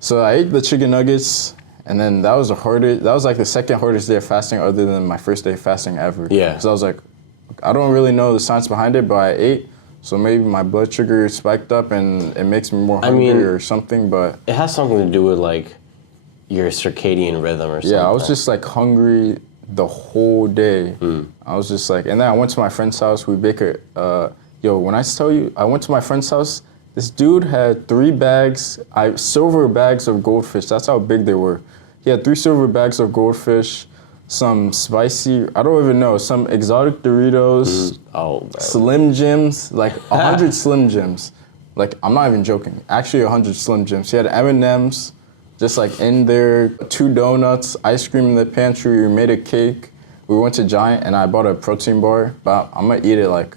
So I ate the chicken nuggets, and then that was like the second hardest day of fasting other than my first day of fasting ever. Yeah. So I was like, I don't really know the science behind it, but I ate, so maybe my blood sugar spiked up and it makes me more hungry or something, but... It has something to do with, like, your circadian rhythm or something. Yeah, I was just, like, hungry the whole day. I was just like, and then I went to my friend's house. We bake when I tell you, I went to my friend's house, this dude had 3 bags, silver bags of goldfish. That's how big they were. He had 3 silver bags of goldfish, some spicy, I don't even know, some exotic Doritos, Slim Jims, like 100 Slim Jims. Like, I'm not even joking. Actually, 100 Slim Jims. He had M&Ms, just like in there, 2 donuts, ice cream in the pantry. We made a cake. We went to Giant and I bought a protein bar, but I'm gonna eat it like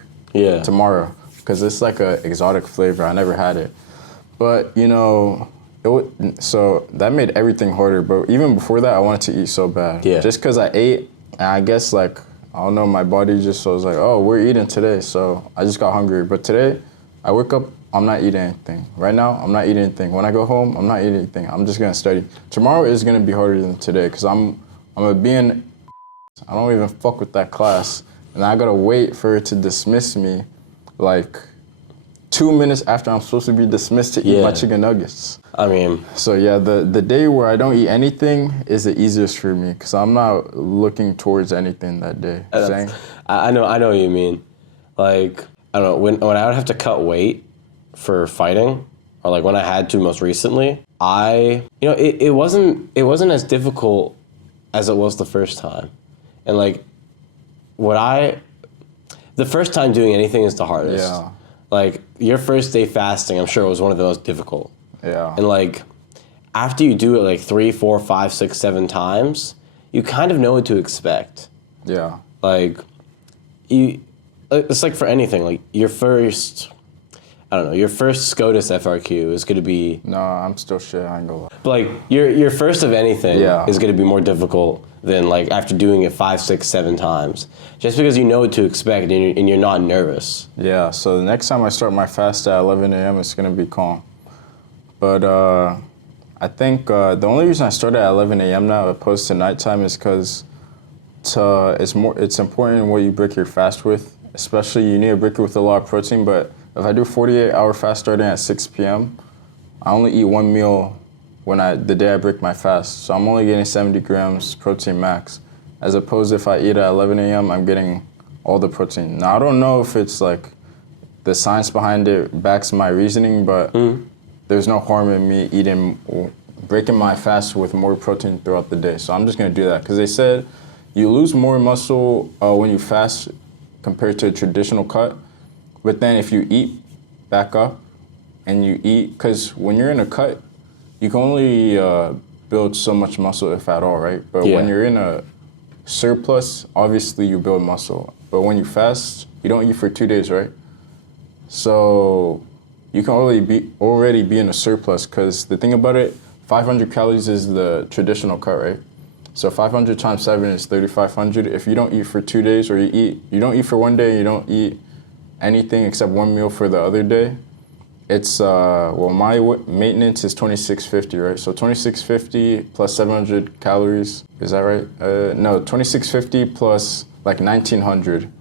tomorrow because it's like an exotic flavor. I never had it. But you know, so that made everything harder. But even before that, I wanted to eat so bad. Yeah. Just because I ate, and I guess like, I don't know, my body just was like, oh, we're eating today. So I just got hungry. But today, I wake up, I'm not eating anything. Right now, I'm not eating anything. When I go home, I'm not eating anything. I'm just gonna study. Tomorrow is gonna be harder than today because I'm gonna be in, I don't even fuck with that class. And I gotta wait for it to dismiss me like 2 minutes after I'm supposed to be dismissed to eat my chicken nuggets. I mean, so yeah, the day where I don't eat anything is the easiest for me because I'm not looking towards anything that day. I know what you mean. Like, I don't know, when I would have to cut weight for fighting, or like when I had to most recently, it wasn't as difficult as it was the first time. And like, the first time doing anything is the hardest. Yeah. Like, your first day fasting, I'm sure was one of the most difficult. Yeah. And like, after you do it like 3, 4, 5, 6, 7 times, you kind of know what to expect. Yeah. Like, it's like for anything, like your first SCOTUS FRQ is going to be... No, I'm still shit, I ain't gonna lie. But like, your first of anything is going to be more difficult than like after doing it 5, 6, 7 times. Just because you know what to expect and you're not nervous. Yeah, so the next time I start my fast at 11 a.m., it's going to be calm. But I think the only reason I started at 11 a.m. now opposed to nighttime is because it's important what you break your fast with. Especially you need to break it with a lot of protein, but if I do 48-hour fast starting at 6 p.m., I only eat 1 meal the day I break my fast. So I'm only getting 70 grams protein max. As opposed to if I eat at 11 a.m., I'm getting all the protein. Now, I don't know if it's like the science behind it backs my reasoning, but there's no harm in me breaking my fast with more protein throughout the day. So I'm just gonna do that. Because they said you lose more muscle when you fast compared to a traditional cut. But then if you eat back up and you eat, because when you're in a cut, you can only build so much muscle, if at all, right? But when you're in a surplus, obviously you build muscle. But when you fast, you don't eat for 2 days, right? So you can already be in a surplus, because the thing about it, 500 calories is the traditional cut, right? So 500 times 7 is 3,500. If you don't eat for 2 days, or you don't eat for 1 day, you don't eat anything except 1 meal for the other day, it's, my maintenance is 2,650, right? So 2,650 plus 700 calories, is that right? No, 2,650 plus like 1,900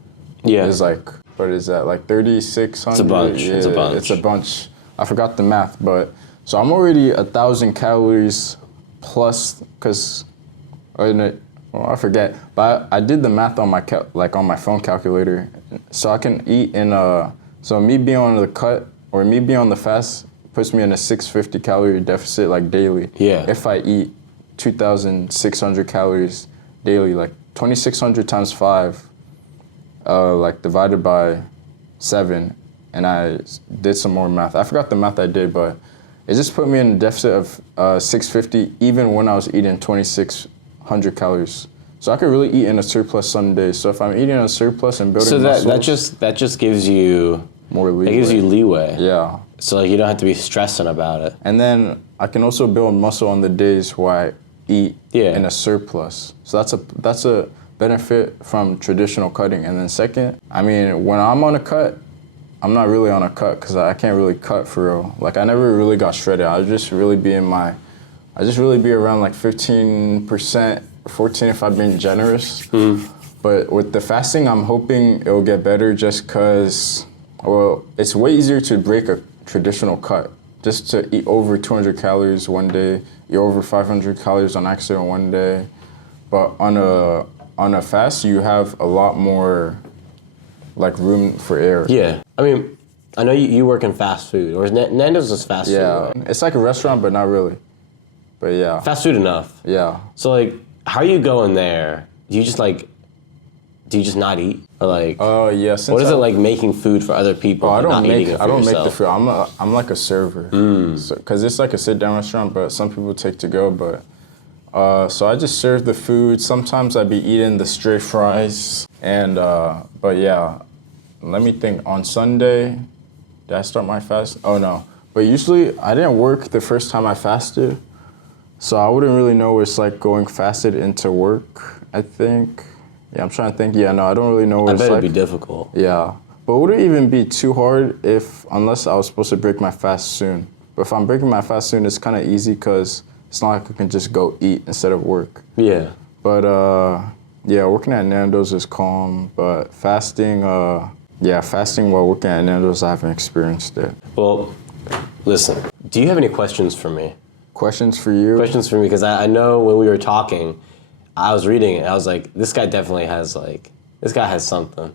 is like, what is that, like 3,600? It's a bunch, yeah, it's a bunch. It's a bunch. I forgot the math, but, so I'm already 1,000 calories plus, because, I forget, but I did the math on my phone calculator, so I can eat so me being on the cut, or me being on the fast puts me in a 650 calorie deficit like daily. Yeah. If I eat 2,600 calories daily, like 2,600 times 5, like divided by 7, and I did some more math. I forgot the math I did, but it just put me in a deficit of 650 even when I was eating 2,600 calories. So I could really eat in a surplus some days. So if I'm eating in a surplus and building muscles, that just gives you more leeway. It gives you leeway. Yeah. So like you don't have to be stressing about it. And then I can also build muscle on the days where I eat in a surplus. So that's a benefit from traditional cutting. And then second, I mean, when I'm on a cut, I'm not really on a cut because I can't really cut for real. Like I never really got shredded. I just really be around like 15%, 14 if I'm being generous. But with the fasting, I'm hoping it'll get better just because, well, it's way easier to break a traditional cut. Just to eat over 200 calories one day, eat over 500 calories on accident one day. But on a fast, you have a lot more like room for error. Yeah, I mean, I know you work in fast food, or Nando's is fast food. Yeah, Right? It's like a restaurant, but not really. But yeah. Fast food enough. Yeah. So like, how are you going there? Do you just not eat? Or like, yeah. What is it like making food for other people? I don't make yourself? the food. I'm like a server. Because it's like a sit-down restaurant, but some people take to go. But so I just serve the food. Sometimes I be eating the stray fries. And but yeah, let me think. On Sunday, did I start my fast? Oh no. But usually I didn't work the first time I fasted, so I wouldn't really know what it's like going fasted into work. I think. Yeah, I'm trying to think. Yeah, no, I don't really know what it's like. I bet it'd be difficult. Yeah. But would it even be too hard unless I was supposed to break my fast soon? But if I'm breaking my fast soon, it's kind of easy because it's not like I can just go eat instead of work. Yeah. But yeah, working at Nando's is calm, but fasting, Yeah, fasting while working at Nando's, I haven't experienced it. Well, listen, do you have any questions for me? Questions for you? Questions for me, because I know when we were talking, I was reading it, I was like, this guy definitely has this guy has something.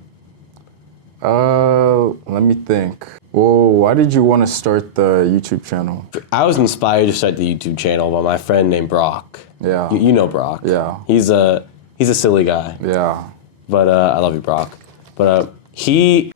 Let me think. Well, why did you want to start the YouTube channel? I was inspired to start the YouTube channel by my friend named Brock. Yeah. You know Brock. Yeah. He's a silly guy. Yeah. But I love you, Brock. But I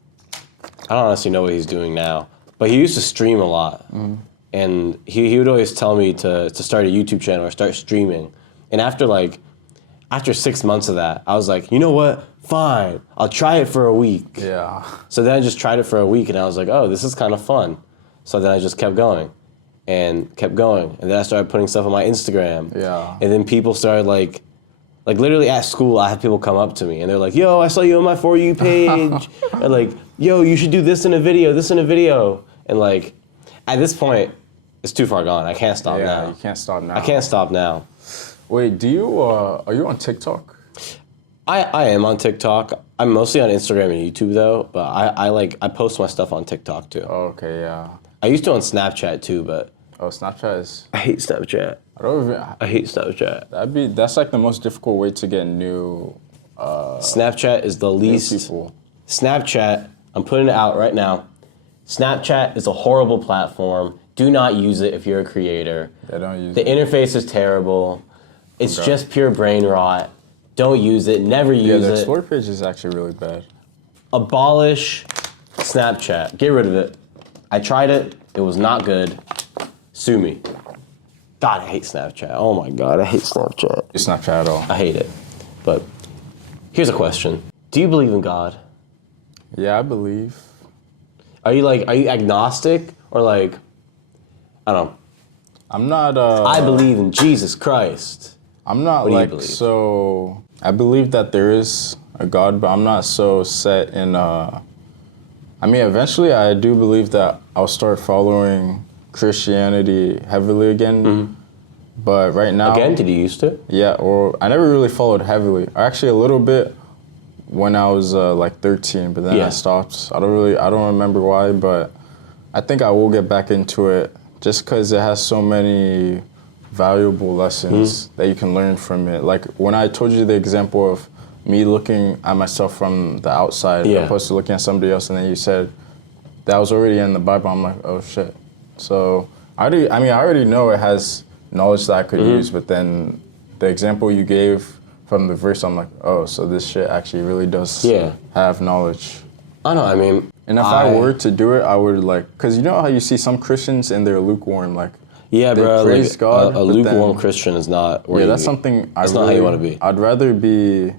don't honestly know what he's doing now, but he used to stream a lot. Mm. And he would always tell me to start a YouTube channel or start streaming. And after 6 months of that, I was like, you know what? Fine, I'll try it for a week. Yeah. So then I just tried it for a week, and I was like, oh, this is kind of fun. So then I just kept going, and then I started putting stuff on my Instagram. Yeah. And then people started like literally at school, I had people come up to me, and they're like, yo, I saw you on my For You page. And like, yo, you should do this in a video. And like, at this point, it's too far gone. I can't stop now. Yeah, you can't stop now. I can't stop now. Wait, are you on TikTok? I am on TikTok. I'm mostly on Instagram and YouTube though, but I post my stuff on TikTok too. Oh, okay, yeah. I used to on Snapchat too, but Snapchat is. I hate Snapchat. I hate Snapchat. That's like the most difficult way to get new. Snapchat is the least. People. Snapchat. I'm putting it out right now. Snapchat is a horrible platform. Do not use it if you're a creator. Yeah, don't use it. The it. interface is terrible. It's just pure brain rot. Don't use it. Never use it. Yeah, the Explore page is actually really bad. Abolish Snapchat. Get rid of it. I tried it. It was not good. Sue me. God, I hate Snapchat. Oh my God, I hate Snapchat. It's Snapchat at all. I hate it. But here's a question. Do you believe in God? Yeah, I believe. Are you agnostic or I don't know. I'm not I believe in Jesus Christ. I'm not so I believe that there is a God, but I'm not so set in I mean, eventually I do believe that I'll start following Christianity heavily again. Mm-hmm. But right now... Again? Did you used to? Yeah, or I never really followed heavily. Actually, a little bit when I was 13, but then I stopped. I don't remember why, but I think I will get back into it just because it has so many valuable lessons that you can learn from it. Like when I told you the example of me looking at myself from the outside opposed to looking at somebody else, and then you said that was already in the Bible, I'm like, oh shit. So I already know it has knowledge that I could use, but then the example you gave from the verse, I'm like, oh, so this shit actually really does have knowledge. I know, I mean... And if I were to do it, I would because you know how you see some Christians and they're lukewarm, yeah, they bro, praise God, a lukewarm Christian is not where that's something that's not how you want to be. I'd rather be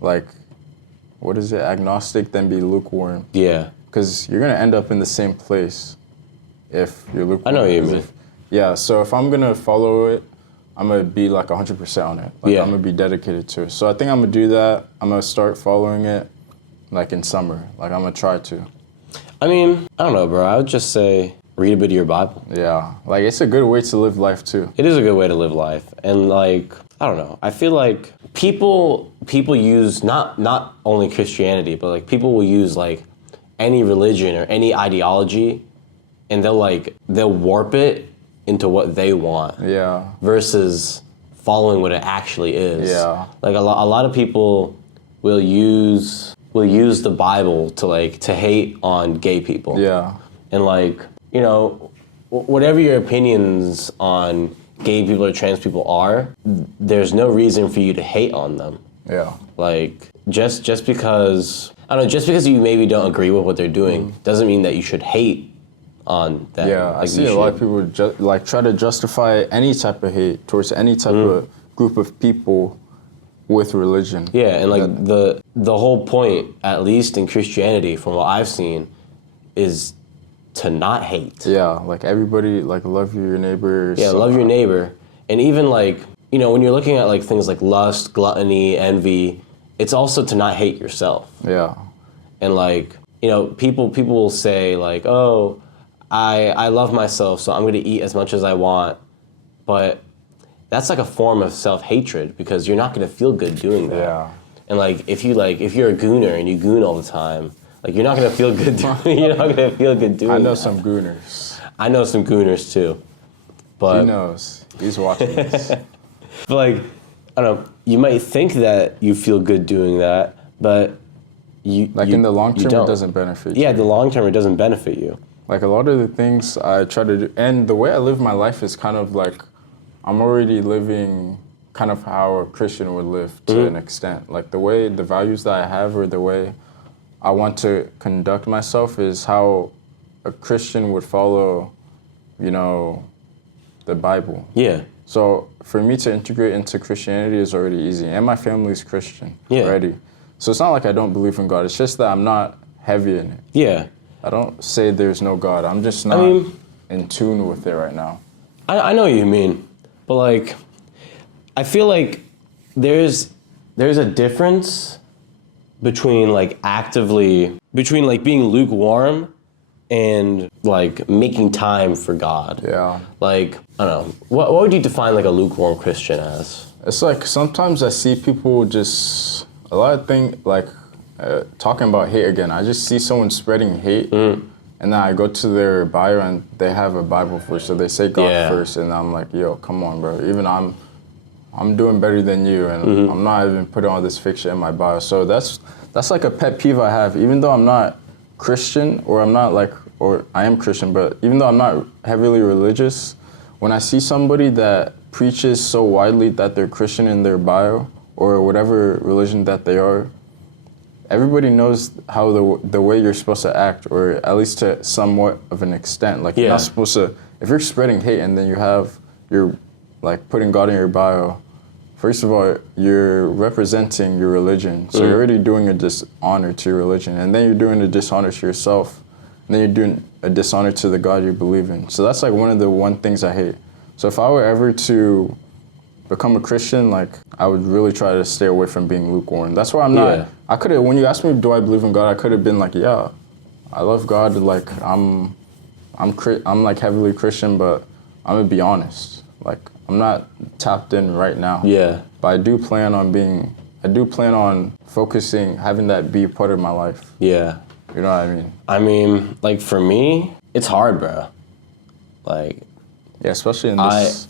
what is it, agnostic than be lukewarm. Yeah. Because you're going to end up in the same place if you're lukewarm. I know what you mean. Yeah, so if I'm going to follow it, I'm going to be 100% on it. I'm going to be dedicated to it. So I think I'm going to do that. I'm going to start following it in summer. I'm going to try to. I mean, I don't know, bro. I would just say read a bit of your Bible. Yeah, it's a good way to live life too. It is a good way to live life. And I don't know. I feel like people use not only Christianity, but people will use any religion or any ideology, and they'll warp it into what they want. Yeah. Versus following what it actually is. Yeah. A lot of people will use the Bible to hate on gay people. Yeah. And whatever your opinions on gay people or trans people are, there's no reason for you to hate on them. Yeah. Just because you maybe don't agree with what they're doing doesn't mean that you should hate on them. Yeah, I see a lot of people try to justify any type of hate towards any type of group of people with religion. Yeah, and the whole point, at least in Christianity, from what I've seen, is to not hate. Yeah, everybody, love your neighbor. Yeah, love your neighbor. And even when you're looking at things like lust, gluttony, envy, it's also to not hate yourself. Yeah. And people will say oh, I love myself, so I'm gonna eat as much as I want. But that's a form of self-hatred because you're not gonna feel good doing that. Yeah. And if you're a gooner and you goon all the time, Like, you're not gonna feel good. You're not gonna feel good doing. I know some gooners. I know some gooners too, but he knows. He's watching this. But like, I don't know. You might think that you feel good doing that, but in the long term, it doesn't benefit you. Yeah, the long term, it doesn't benefit you. Like, a lot of the things I try to do, and the way I live my life is kind of like, I'm already living kind of how a Christian would live to an extent. Like, the values that I have, or the way I want to conduct myself is how a Christian would follow, the Bible. Yeah. So for me to integrate into Christianity is already easy, and my family's Christian already. So it's not like I don't believe in God. It's just that I'm not heavy in it. Yeah. I don't say there's no God. I'm just not in tune with it right now. I know what you mean, but like, I feel like there's a difference between like being lukewarm and like making time for God. Yeah. Like, I don't know, what would you define like a lukewarm Christian as? It's like sometimes I see people just, a lot of things, like talking about hate again, I just see someone spreading hate, and then I go to their bio and they have a Bible verse, so they say God first, and I'm like, yo, come on, bro. Even I'm doing better than you, and I'm not even putting all this fiction in my bio. So that's like a pet peeve I have, even though I'm not Christian, or I am Christian, but even though I'm not heavily religious, when I see somebody that preaches so widely that they're Christian in their bio, or whatever religion that they are, everybody knows how the way you're supposed to act, or at least to somewhat of an extent. Like, you're not supposed to, if you're spreading hate and then you're like putting God in your bio, first of all, you're representing your religion. So you're already doing a dishonor to your religion, and then you're doing a dishonor to yourself, and then you're doing a dishonor to the God you believe in. So that's like one of the things I hate. So if I were ever to become a Christian, like, I would really try to stay away from being lukewarm. That's why I'm not, I could have, when you asked me, do I believe in God, I could have been like, yeah, I love God, like, I'm like heavily Christian, but I'm gonna be honest. Like, I'm not tapped in right now. Yeah. But I do plan on focusing, having that be a part of my life. Yeah. You know what I mean? I mean, like, for me, it's hard, bro. Like, yeah, especially in this.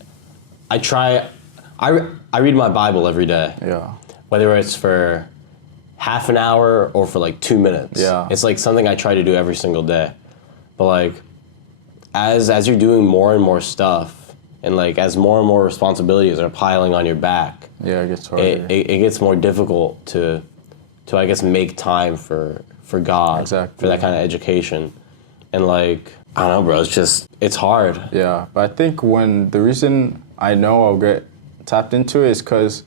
I read my Bible every day. Yeah. Whether it's for half an hour or for like 2 minutes. Yeah. It's like something I try to do every single day. But like, as you're doing more and more stuff, and like as more and more responsibilities are piling on your back, yeah, it gets harder. It gets more difficult to I guess make time for God. Exactly. For that kind of education. And like, I don't know, bro, it's hard. Yeah, but I think the reason I know I'll get tapped into it is because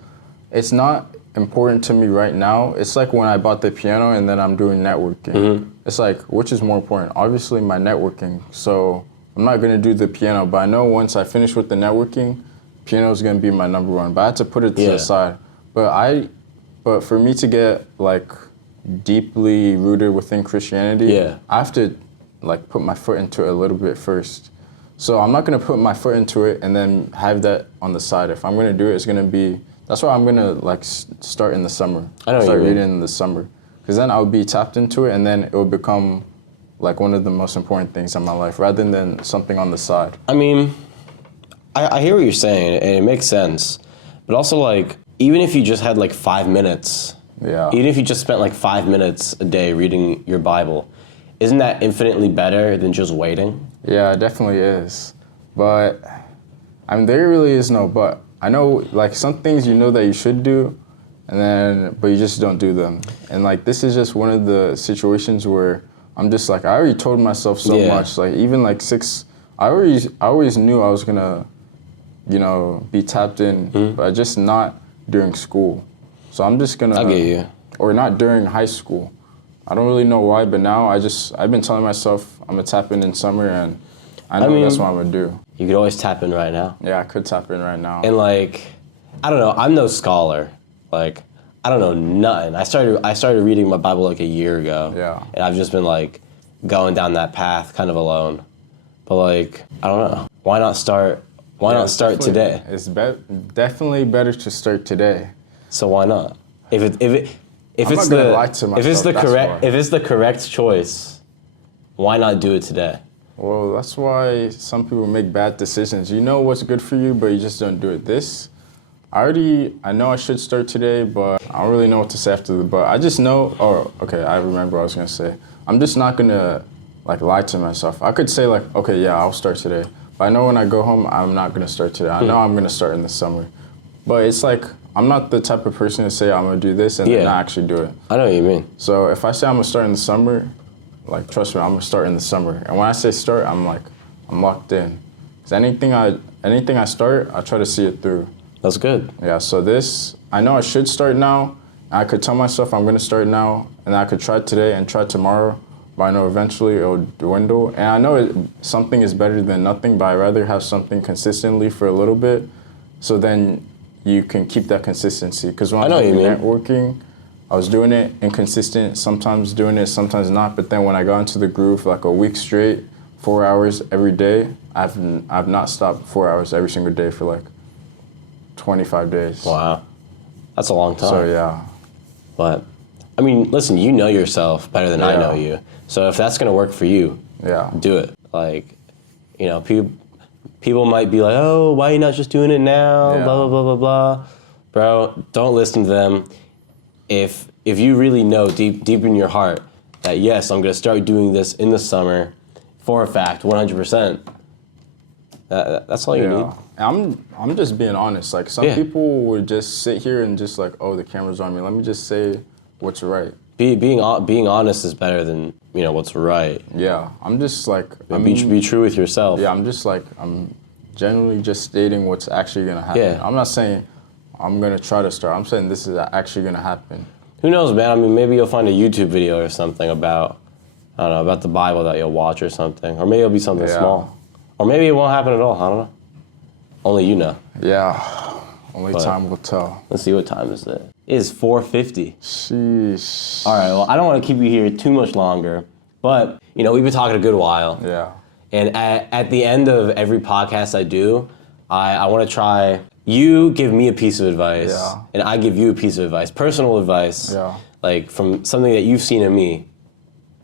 it's not important to me right now. It's like when I bought the piano and then I'm doing networking. It's like, which is more important? Obviously my networking, so I'm not gonna do the piano, but I know once I finish with the networking, piano is gonna be my number one, but I had to put it to the side. But for me to get like deeply rooted within Christianity, I have to like put my foot into it a little bit first. So I'm not gonna put my foot into it and then have that on the side. If I'm gonna do it, it's gonna be, that's why I'm gonna like start in the summer. Start reading in the summer. Because then I'll be tapped into it, and then it will become like one of the most important things in my life, rather than something on the side. I mean, I hear what you're saying, and it makes sense. But also, like, even if you just had like 5 minutes, even if you just spent like 5 minutes a day reading your Bible, isn't that infinitely better than just waiting? Yeah, it definitely is. But, I mean, there really is no but. I know, like, some things you know that you should do, but you just don't do them. And, like, this is just one of the situations where I'm just, like, I already told myself so much. Like, even, like, I always knew I was gonna, be tapped in, but just not during school. So I'm just gonna... I get you. Or not during high school. I don't really know why, but now I've been telling myself I'm gonna tap in summer, and I know that's what I'm gonna do. You could always tap in right now. Yeah, I could tap in right now. And like, I don't know, I'm no scholar. Like, I don't know nothing. I started reading my Bible like a year ago. Yeah. And I've just been like going down that path kind of alone. But like, I don't know. Why not start today? It's definitely better to start today. So why not? If if it's the correct choice, why not do it today? Well, that's why some people make bad decisions. You know what's good for you, but you just don't do it. I know I should start today, but I don't really know what to say after but I just know, I remember what I was gonna say. I'm just not gonna lie to myself. I could say okay, yeah, I'll start today. But I know when I go home, I'm not gonna start today. I know I'm gonna start in the summer. But it's I'm not the type of person to say I'm gonna do this and then not actually do it. I know what you mean. So if I say I'm gonna start in the summer, trust me, I'm gonna start in the summer. And when I say start, I'm locked in. Because anything I start, I try to see it through. That's good. Yeah, so I know I should start now. I could tell myself I'm gonna start now, and I could try today and try tomorrow, but I know eventually it'll dwindle. And I know something is better than nothing, but I'd rather have something consistently for a little bit, so then you can keep that consistency. Because when I was networking, I was doing it inconsistent, sometimes doing it, sometimes not. But then when I got into the groove, a week straight, 4 hours every day, I've not stopped 4 hours every single day for 25 days. Wow. That's a long time. So, yeah. But, I mean, listen, you know yourself better than I know you. So if that's going to work for you, do it. People might be like, oh, why are you not just doing it now? Blah, blah, blah, blah, blah. Bro, don't listen to them. If you really know deep in your heart that, yes, I'm going to start doing this in the summer, for a fact, 100%, that's all you need. I'm just being honest. Some people would just sit here and just oh, the camera's on me. Let me just say what's right. Being honest is better than what's right. Yeah, I'm just be true with yourself. Yeah, I'm just I'm generally just stating what's actually gonna happen. Yeah. I'm not saying I'm gonna try to start. I'm saying this is actually gonna happen. Who knows, man? I mean, maybe you'll find a YouTube video or something about the Bible that you'll watch or something, or maybe it'll be something small, or maybe it won't happen at all. I don't know. Only you know. Yeah. Only time will tell. Let's see, what time is it? It is 4:50. Sheesh. All right, well, I don't want to keep you here too much longer, but, we've been talking a good while. Yeah. And at the end of every podcast I do, I want to try, you give me a piece of advice, and I give you a piece of advice, personal advice, from something that you've seen in me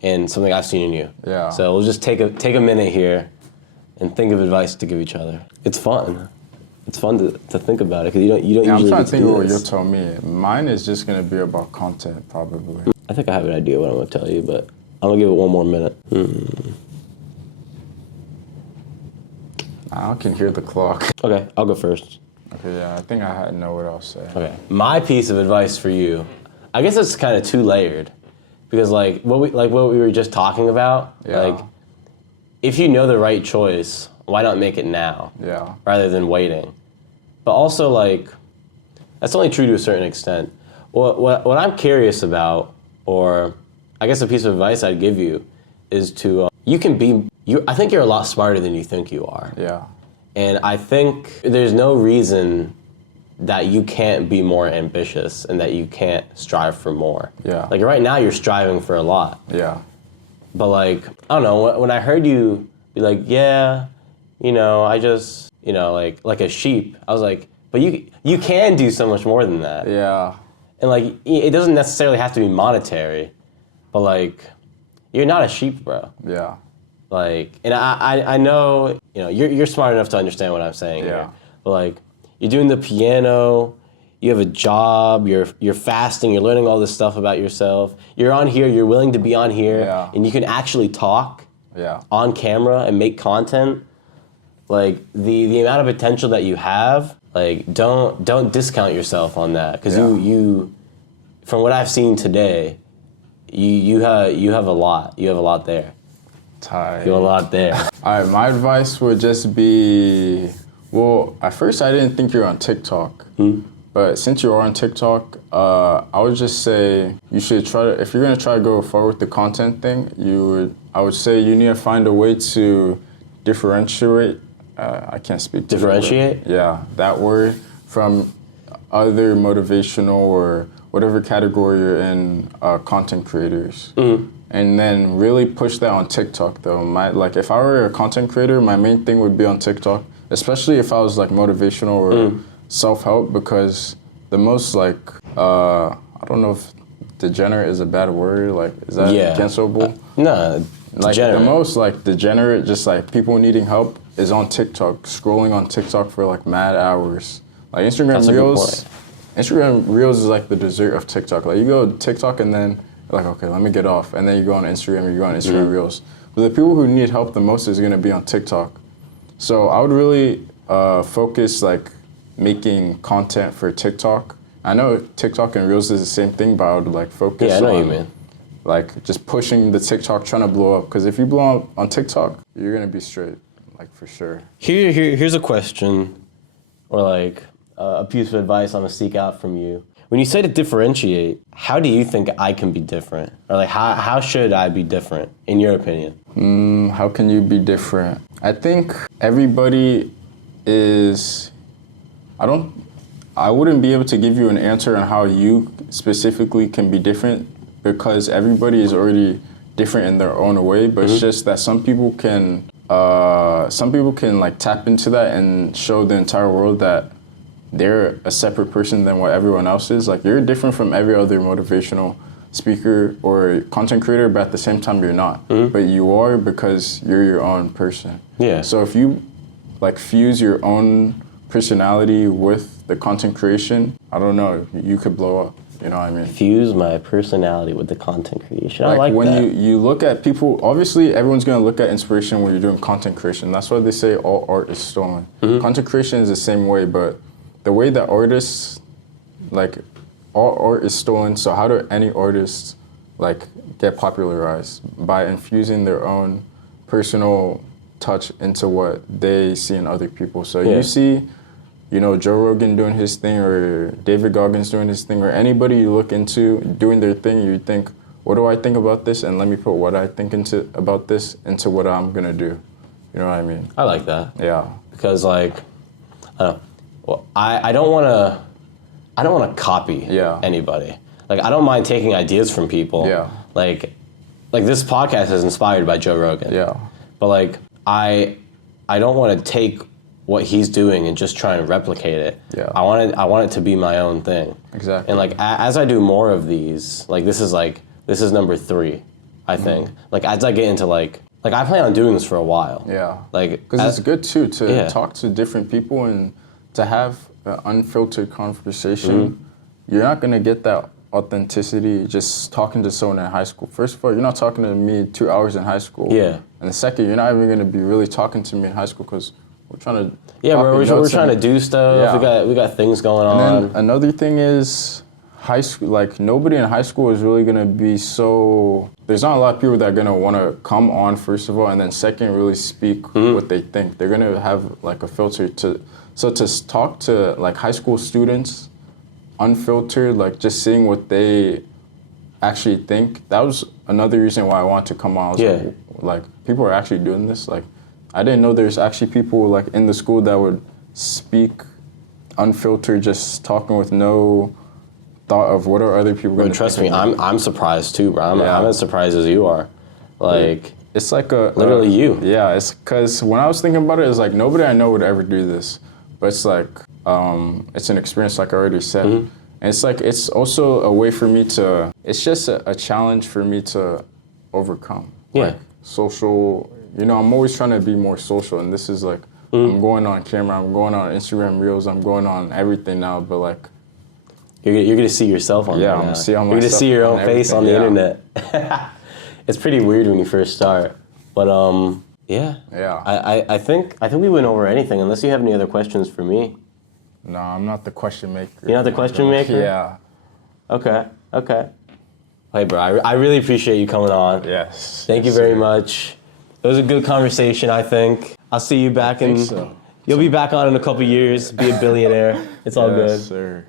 and something I've seen in you. Yeah. So we'll just take a minute here and think of advice to give each other. It's fun. It's fun to think about it because you don't usually. I'm trying to think of what you'll tell me. Mine is just gonna be about content, probably. I think I have an idea what I'm gonna tell you, but I'm gonna give it one more minute. I can hear the clock. Okay, I'll go first. Okay, yeah, I think I know what I'll say. Okay, my piece of advice for you, I guess it's kind of two layered, because what we were just talking about, if you know the right choice, why not make it now? Yeah. Rather than waiting. But also, that's only true to a certain extent. What I'm curious about, or I guess a piece of advice I'd give you, is to, I think you're a lot smarter than you think you are. Yeah. And I think there's no reason that you can't be more ambitious and that you can't strive for more. Yeah. Right now, you're striving for a lot. Yeah. But I don't know, when I heard you be I just, like a sheep, I was like, but you can do so much more than that. Yeah. And it doesn't necessarily have to be monetary, but you're not a sheep, bro. Yeah. And I know, you're smart enough to understand what I'm saying here. But you're doing the piano, you have a job, you're fasting, you're learning all this stuff about yourself. You're on here, you're willing to be on here, and you can actually talk on camera and make content. The amount of potential that you have, don't discount yourself on that, because you, from what I've seen today, you have a lot. You have a lot there. Tight. You have a lot there. All right, my advice would just be, at first I didn't think you were on TikTok. But since you are on TikTok, I would just say you should try to, if you're gonna try to go forward with the content thing, I would say you need to find a way to differentiate. I can't speak. Differentiate? Yeah, that word from other motivational or whatever category you're in, content creators. And then really push that on TikTok though. If I were a content creator, my main thing would be on TikTok, especially if I was motivational or self-help, because the most I don't know if degenerate is a bad word? Like, is that cancelable? No, like degenerate. The most like degenerate, just like people needing help is on TikTok, scrolling on TikTok for like mad hours. Like Instagram Reels is like the dessert of TikTok. Like you go to TikTok and then you're like, okay, let me get off. And then you go on Instagram, you go on Instagram Reels. But the people who need help the most is gonna be on TikTok. So I would really focus like making content for TikTok. I know TikTok and Reels is the same thing, but I would like focus I know what you mean. Like just pushing the TikTok, trying to blow up. Because if you blow up on TikTok, you're gonna be straight, like for sure. Here's a question, or like a piece of advice I'm gonna seek out from you. When you say to differentiate, how do you think I can be different? Or like how should I be different, in your opinion? How can you be different? I think everybody is, I wouldn't be able to give you an answer on how you specifically can be different because everybody is already different in their own way, but it's just that some people can like tap into that and show the entire world that they're a separate person than what everyone else is. Like you're different from every other motivational speaker or content creator, but at the same time you're not. But you are because you're your own person. Yeah. So if you like fuse your own personality with the content creation, I don't know, you could blow up. You know what I mean? Fuse my personality with the content creation. Like I like when that. you look at people, obviously everyone's gonna look at inspiration when you're doing content creation. That's why they say all art is stolen. Content creation is the same way, but the way that artists, like all art is stolen, so how do any artists like get popularized? By infusing their own personal touch into what they see in other people. So you see, you know, Joe Rogan doing his thing or David Goggins doing his thing or anybody you look into doing their thing, you think, what do I think about this? And let me put what I think about this into what I'm gonna do. You know what I mean? I like that. Yeah. Because like, I don't wanna copy anybody. Like I don't mind taking ideas from people. Yeah. Like this podcast is inspired by Joe Rogan. Yeah. But like I don't want to take what he's doing and just try and replicate it. Yeah. I want it to be my own thing. Exactly. And like as I do more of these, like this is number 3, I think. Like as I get into like I plan on doing this for a while. Yeah. Like because it's good too to talk to different people and to have an unfiltered conversation. You're not gonna get that authenticity just talking to someone in high school. First of all, you're not talking to me 2 hours in high school. Yeah. And the second, you're not even gonna be really talking to me in high school because we're trying to. Yeah, we're trying to do stuff. Yeah. We got things going on. And then another thing is high school. Like nobody in high school is really gonna be so. There's not a lot of people that are gonna want to come on first of all, and then second, really speak what they think. They're gonna have like a filter to. So to talk to like high school students, unfiltered, like just seeing what they actually think. That was another reason why I wanted to come on. I was like people are actually doing this. Like I didn't know there's actually people like in the school that would speak unfiltered, just talking with no thought of what are other people going to think. Trust me, I'm surprised too, bro. I'm as surprised as you are. Like it's like a literally you. Yeah, it's because when I was thinking about it, it's like nobody I know would ever do this. But it's like it's an experience, like I already said. And it's like it's also a way for me to. It's just a challenge for me to overcome. Yeah. Like social. You know, I'm always trying to be more social, and this is like I'm going on camera, I'm going on Instagram Reels, I'm going on everything now. But like, you're gonna see yourself on there. I'm gonna see on You're gonna see your own face on the internet. It's pretty weird when you first start, but yeah. I think we went over anything unless you have any other questions for me. No, I'm not the question maker. You're not the question maker? Yeah. Okay. Hey, bro, I really appreciate you coming on. Yes. Thank you very much. It was a good conversation, I think. I'll see you back in. So. You'll be back on in a couple years, be a billionaire. It's all good. Yes, sir.